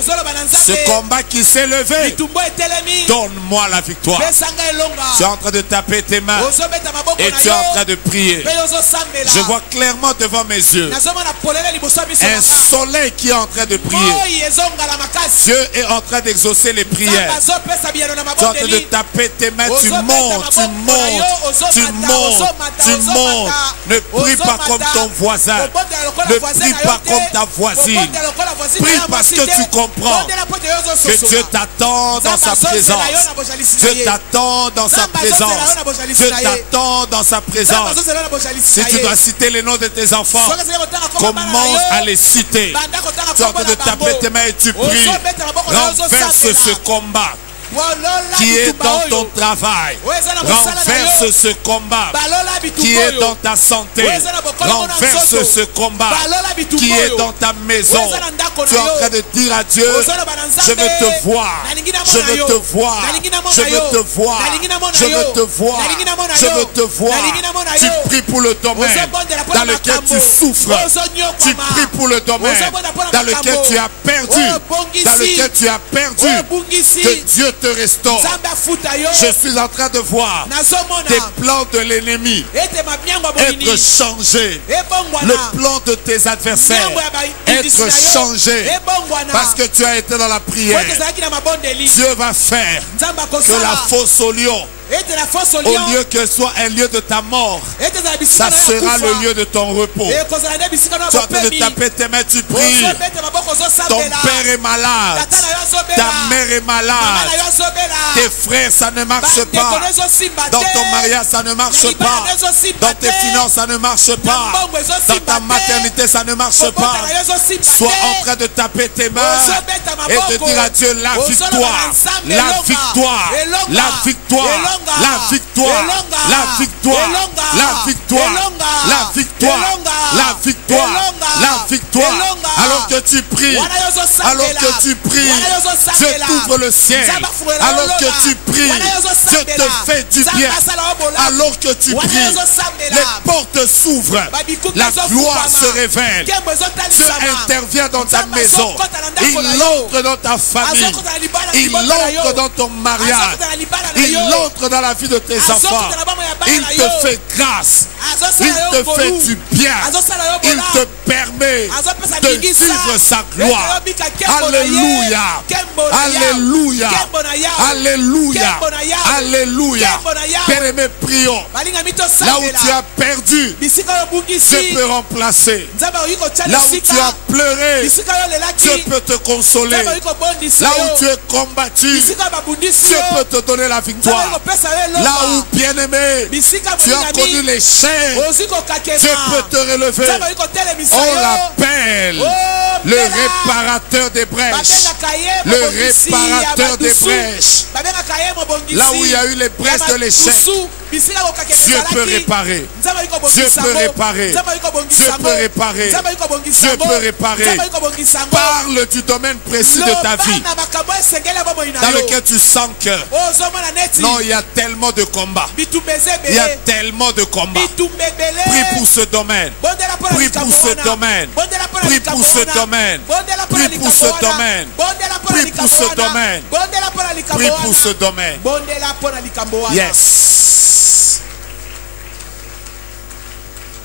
ce combat qui s'est levé, bitumba etelemi donne-moi la victoire. pesanga elonga Tu es en train de taper tes mains ozobeta maboko et na tu es en yo train de prier. mpe ozosambela Je vois clairement devant mes yeux nazomona polele liboso ya biso un soleil qui est en train de prier. moi ezongala makasi Dieu est en train d'exaucer les nzambe prières. azopesa biyano na Tu es en train de mabondeli taper tes mains, tu Ozobeta montes, tu maboko na yo, montes, tu ozomata, montes, ozomata, tu ozomata, montes. Ne prie pas ozomata. comme ton voisin. Kobondela lokola Ne voisin prie na yo pas te. comme ta voisine. Kobondela lokola voisine na Prie yo parce mwasi que te. tu comprends Bondela po te yo que ozososola. Dieu t'attend dans sa Nzambe azozela yo présence. na bojalisi na Dieu ye. t'attend dans sa Nzambe azozela présence. yo na bojalisi Dieu na ye. t'attend dans sa Nzambe présence. azozela yo na bojalisi Si na tu ye. dois citer les noms de tes enfants, Soki ezali kotanga kombo bana na commence yo, à les citer. banda kotanga Tu es en kombo train de na taper bango. tes mains et tu pries. Ozobeta maboko na yo, Renverse ozosambela. ce combat Balola qui est bitumba dans oyo. ton travail. Oyo eza na mosala na Renverse yo. ce combat Balola bitumba qui est oyo. dans ta santé. Oyo eza na bokolo na Renverse nzoto. ce combat Balola bitumba qui est oyo. dans ta maison. Oyo eza na ndako Tu es na en yo. train de dire à Dieu, Ozoloba na Nzambe. je veux te voir, Nalingi namona je veux yo. te voir, Nalingi namona je veux yo. te voir, Nalingi namona je yo. veux te voir, Nalingi namona je yo. veux te voir. Nalingi namona Tu yo. pries pour le domaine Ozobondela po dans na lequel tu makambo. souffres. Ozonyokwama. Tu pries pour le domaine Ozobonda po na dans makambo. lequel tu as perdu, Oyo bongisi. dans lequel tu as perdu. Oyo bungisi. Que Dieu te restaure. Nzambe afuta yo. Je suis en train de voir nazomona tes plans de l'ennemi ete mamiango ya être bolini changés. ebongwana Le plan de tes adversaires miango ya bayindisi être na yo changé. ebongwana Parce que tu as été dans la po prière. ete ezalaki na mabondeli Dieu va faire nzambe que la akosala fosse au lion, ete na fosse au lion lieu que ce soit un lieu de ta mort, ete ezala bisika ça na yo sera le akufa. lieu de ton repos. ekozala nde bisika na yo Tu es en train de bopemi taper tes mains, tu pries. ozobeta maboko Ton ozosambela père est malade, tata na yo azobela ta mère est mama na malade, yo azobela tes frères, ça ne marche bandeko pas. na ezosimba Dans te ton mariage, ça ne marche na libala pas. na ezosimba Dans tes te finances, ça ne marche pas. mbongo Dans ezosimba ta te maternité, ça ne marche kobota pas. na yo ezosimba Sois te en train de taper tes mains ozobeta et de maboko dire à Dieu la ozoloba victoire, na Nzambe la elonga, victoire, elonga, la victoire, elonga, la victoire, elonga, la victoire, elonga, la victoire, elonga, la victoire, elonga, la victoire, elonga, la victoire. elonga. Alors que tu pries, Wana yo ozosambela. alors que tu pries, Wana yo ozosambela. Dieu t'ouvre le ciel. Nzambe afuela Alors olola. que tu pries, Wana yo Dieu ozosambela. te fait du Nzambe bien. asala yo bolamu. Alors que tu Wana yo pries, ozosambela. les portes s'ouvrent, Babikuki la ezofungwama. gloire se révèle. Nkembo Dieu ezotalisama. intervient dans ta Nzambe maison. azokota na ndako na Il yo. entre dans ta famille. Azokota na libala na Il libota na yo. entre dans ton mariage. Azokota na libala na Il yo. entre dans la vie de tes Azokota enfants. na bama ya bana Il na te yo. fait grâce. Azosala Il yo te bolu. fait du bien. Azosala yo Il bolamu. te permet Azopesa de bingisa. vivre sa gloire. Ete yobika nkembo na ye. Alléluia. Nkembo na Yawe. Alléluia. Nkembo na Yawe. Alléluia. Nkembo na Yawe. Alléluia. Nkembo na Yawe. Bien-aimé, prions. balingami Là où tosambela tu as perdu, bisika oyo je obungisi peux remplacer. nzambe akoki kotia Là où tu as lisika pleuré, bisika oyo olelaki Dieu peut te consoler. nzambe akoki kobondisa Là où yo tu es combattu, bisika oyo babundisi Dieu yo peut te donner la nzambe victoire. akoki kopesa yo Là où, eloko bien-aimé, bisika tu as connu molingami les chaînes, ozwi Dieu kokakema peut te relever. nzambe akoki kotelemisa On yo l'appelle Oh, le Mbela. réparateur des brèches. babengaka ye Le mobongisi ya réparateur des badusu brèches. babengaka ye mobongisi Là où il y a eu les brèches de l'échec, badusu bisika kokakema Dieu peut ezalaki réparer. nzambe akoki Dieu kobongisa peut yango réparer. nzambe akoki kobongisa Dieu yango peut réparer. nzambe akoki kobongisa Dieu yango peut réparer. nzambe akoki kobongisa yango Parle du domaine précis de ta vie loba na makambo esengeli ya bomoi na dans yo lequel tu sens que ozomona neti non, il y a tellement de combats. bitumba eza Il y a ebele tellement de combats. bitumba ebele Prie pour ce domaine. bondela mpo na Prie likambo pour ce wana. domaine. Bondela mpo na Prie likambo pour ce wana. domaine. Bondela mpo na Prie pour likambo ce wana. domaine. Bondela mpo na Prie likambo pour ce wana. domaine. Bondela mpo na likambo Prie wana. pour ce domaine. Bondela mpo na likambo wana. Yes.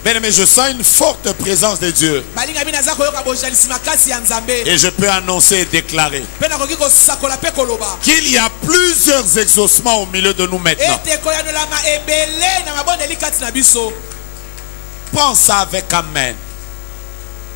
Bien-aimé, je sens une forte présence de Dieu. balingami naza koyoka bojalisi makasi ya nzambe Et je peux annoncer et déclarer mpe nakoki kosakola mpe koloba qu'il y a plusieurs exaucements au milieu de nous maintenant. ete koyanolama ebele na mabondeli kati na biso. Prends ça avec amen.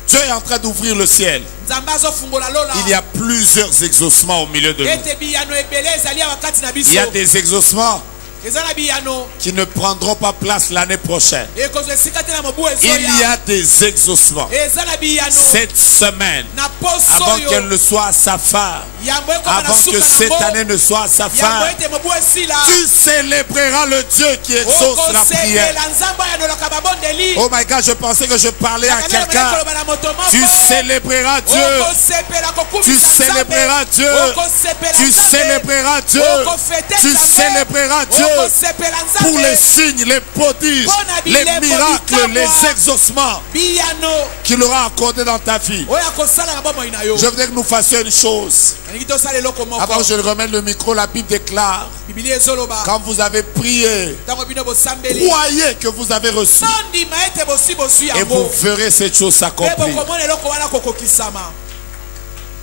Dieu est en train d'ouvrir le ciel. nzambe azofungola lola Il y a plusieurs exaucements au milieu de nous. ete biyano ebele ezali awa kati na biso. Il y a des exaucements eza na biyano qui ne prendront pas place l'année prochaine. ekozwa esika te na mobu Il y ezoya a des exaucements eza na biyano cette semaine, na poso avant oyo qu'elle ne soit à sa fin, yambo ekoma na avant suka que cette nango année ne soit à sa yambo fin. ete mobu esila Tu célébreras le Dieu qui exauce la prière. okosepela nzambe oyo anoloka babondeli Oh my God, je pensais que je parlais à quelqu'un. koloba na moto moko Tu célébreras Dieu. okosepela kokumisa Tu nzambe célébreras Dieu. okosepela Tu nzambe célébreras Dieu. okofete Tu nzambe célébreras Dieu okosepela nzambe pour les signes, les prodiges, les miracles, les exaucements biyano qu'il aura accordé dans ta vie. oyo akosala na bomoi na yo Je voudrais que nous fassions une chose. alingi tosala eloko moko Avant que je remette le micro, la Bible déclare, bibilia ezoloba quand vous avez prié, ntango bino bosambeli croyez que vous avez reçu bondima ete bosi bozwi et vous yango verrez cette chose mpe s'accomplir. bokomona eloko wana kokokisama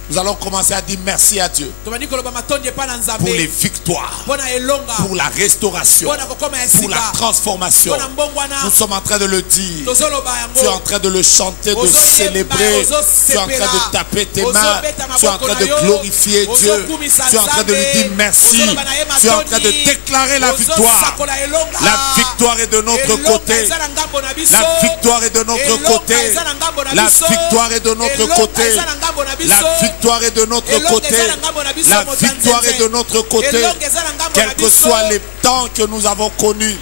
Nous allons commencer à dire merci à Dieu tobandi koloba matondi epa na nzambe pour les victoires, mpo na elonga pour la restauration, mpo na kokoma pour la esika transformation. mpo na mbongwana Nous sommes en train de le dire. tozoloba Tu es en yango train de le chanter, de Ozo célébrer. yemba, ozo Tu es en train sepela. de taper tes Ozo mains. beta Tu es en maboko train na de yo. glorifier Ozo Dieu. kumisa Tu es en train de lui nzambe. dire merci. Ozo loba na ye Tu es en train de matoni. déclarer la Ozo victoire. sakola elonga. La victoire est de notre Elonga côté. eza na ngambo na biso. La victoire est de notre Elonga côté. eza na ngambo na La biso. victoire est de notre Elonga côté. eza na ngambo na biso. La victoire est de notre Elonga côté. eza na ngambo na biso, La moto victoire nzete. est de notre côté. Elonga eza na ngambo Quels na que biso. soient les temps que nous avons connus,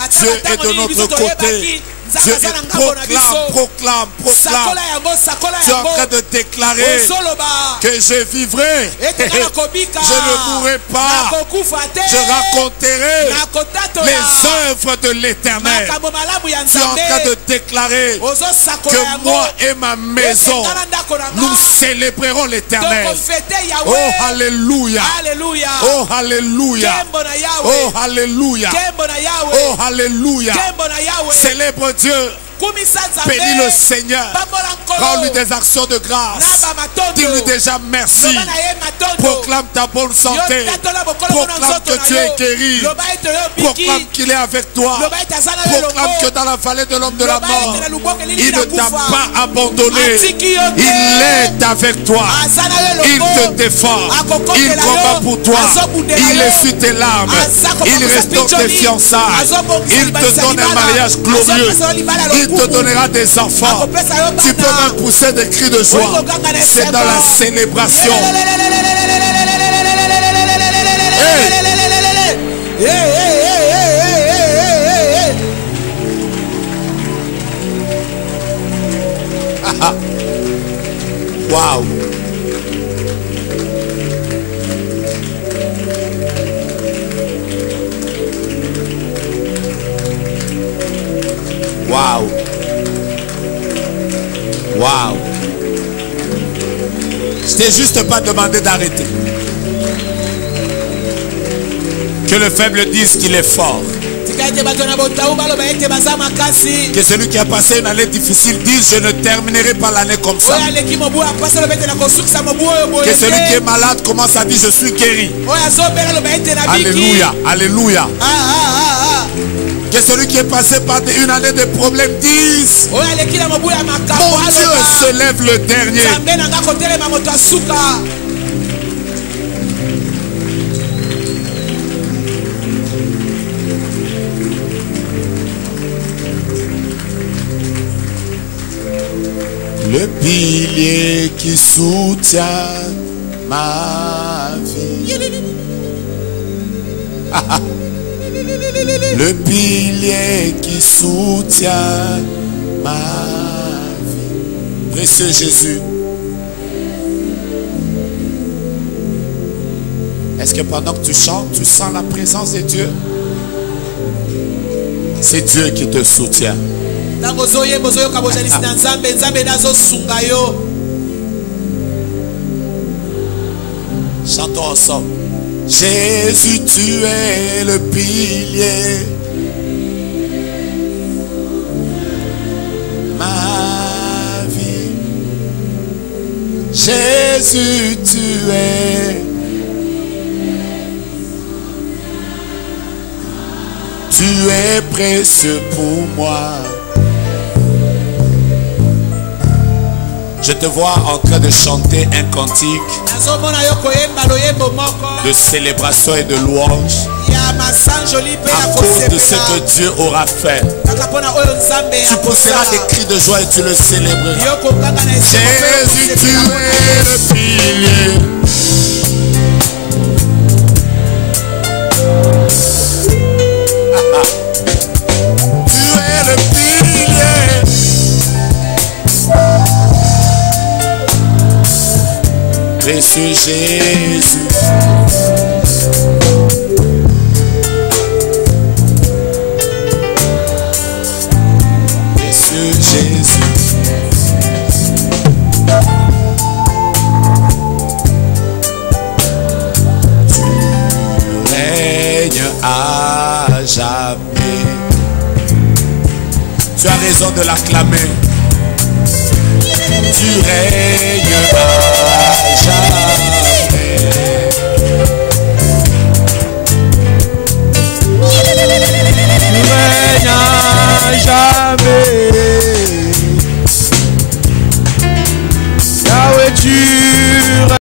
Ata Dieu na est ntango de nini biso notre toyebaki, côté. Nzambe Dieu aza na est ngambo na biso. proclame. sakola yango sakola Tu es en train yango de déclarer ozoloba que je vivrai. ete nga nakobika Je ne mourrai pas. nakokufa te Je raconterai nakotatola les œuvres de l'Éternel. makambo malamu ya Tu es en nzambe train de déclarer ozosakola que yango moi et ma maison, ete nga na ndako na nous nga célébrerons l'Éternel. tokofete Oh, yawe alléluia. Alléluia. Oh, alléluia. Kembo na Oh, yawe alléluia. Kembo na yawe Oh, alléluia. Kembo na yawe Célèbre Dieu. kumisa nzambe Bénis le Seigneur. pambola nkolo Rends-lui des actions de grâce. na bamatondo Dis-lui déjà merci. loba na ye matondo Proclame ta bonne santé. yo tatola bokolo mona Proclame nzoto que na tu yo. es guéri. loba ete yo biki Proclame qu'il est avec toi. loba ete aza na yo Proclame elongo que dans la vallée de l'homme de la loba mort, ete na luboko elili il na ne t'a kufa pas abandonné. atiki yo te Il est avec toi. aza na yo Il elongo te défend. akokotela Il combat yo, pour toi. azobundela Il yo, essuie tes larmes. azakobakisa Il restaure tes pichoni, fiançailles. azobongisa Il te libalisa donne un libala, mariage glorieux. azopesa yo libala Il te lokumu, donnera des enfants. akopesa yo Tu peux bana. même pousser des cris de joie. Okokanga na C'est esengo. dans la célébration. Waouh. Waouh. Waouh. Je t'ai juste pas demandé d'arrêter. Que le faible dise qu'il est fort. tika ete bato na botau baloba ete baza makasi Que celui qui a passé une année difficile dise je ne terminerai pas l'année comme ça. oyo aleki mobu apasi aloba ete nakosukisa mobu oyo boye Que celui qui te est malade commence à dire je suis guéri. oyo azobela aloba ete na biki Alléluia. Alléluia. Ah. Que celui qui est passé par une année de problèmes dise oyo aleki na mobu ya makambo mon Dieu aloba se lève le dernier. nzambe nanga kotelema moto asuka Le pilier qui soutient ma vie. Le pilier qui soutient ma vie. Précieux Jésus. Est-ce que pendant que tu chantes, tu sens la présence de Dieu? C'est Dieu qui te soutient. ntango ozoyemba ozoyoka bozalisi na nzambe nzambe nde azosunga yo Chantons ensemble. Jésus, tu es le pilier. Ma vie. Jésus, tu es. Tu es précieux pour moi. Je te vois en train de chanter un cantique nazomona yo koyemba loyembo moko de célébration et de louange. à cause de ce que Dieu aura fait. Tu pousseras des cris de joie et tu le célébreras. Jésus, tu es le pilier. Tu es le pilier. Précieux Jésus. Précieux Jésus. Tu règnes à jamais. Tu as raison de l'acclamer. Tu règnes à jamais.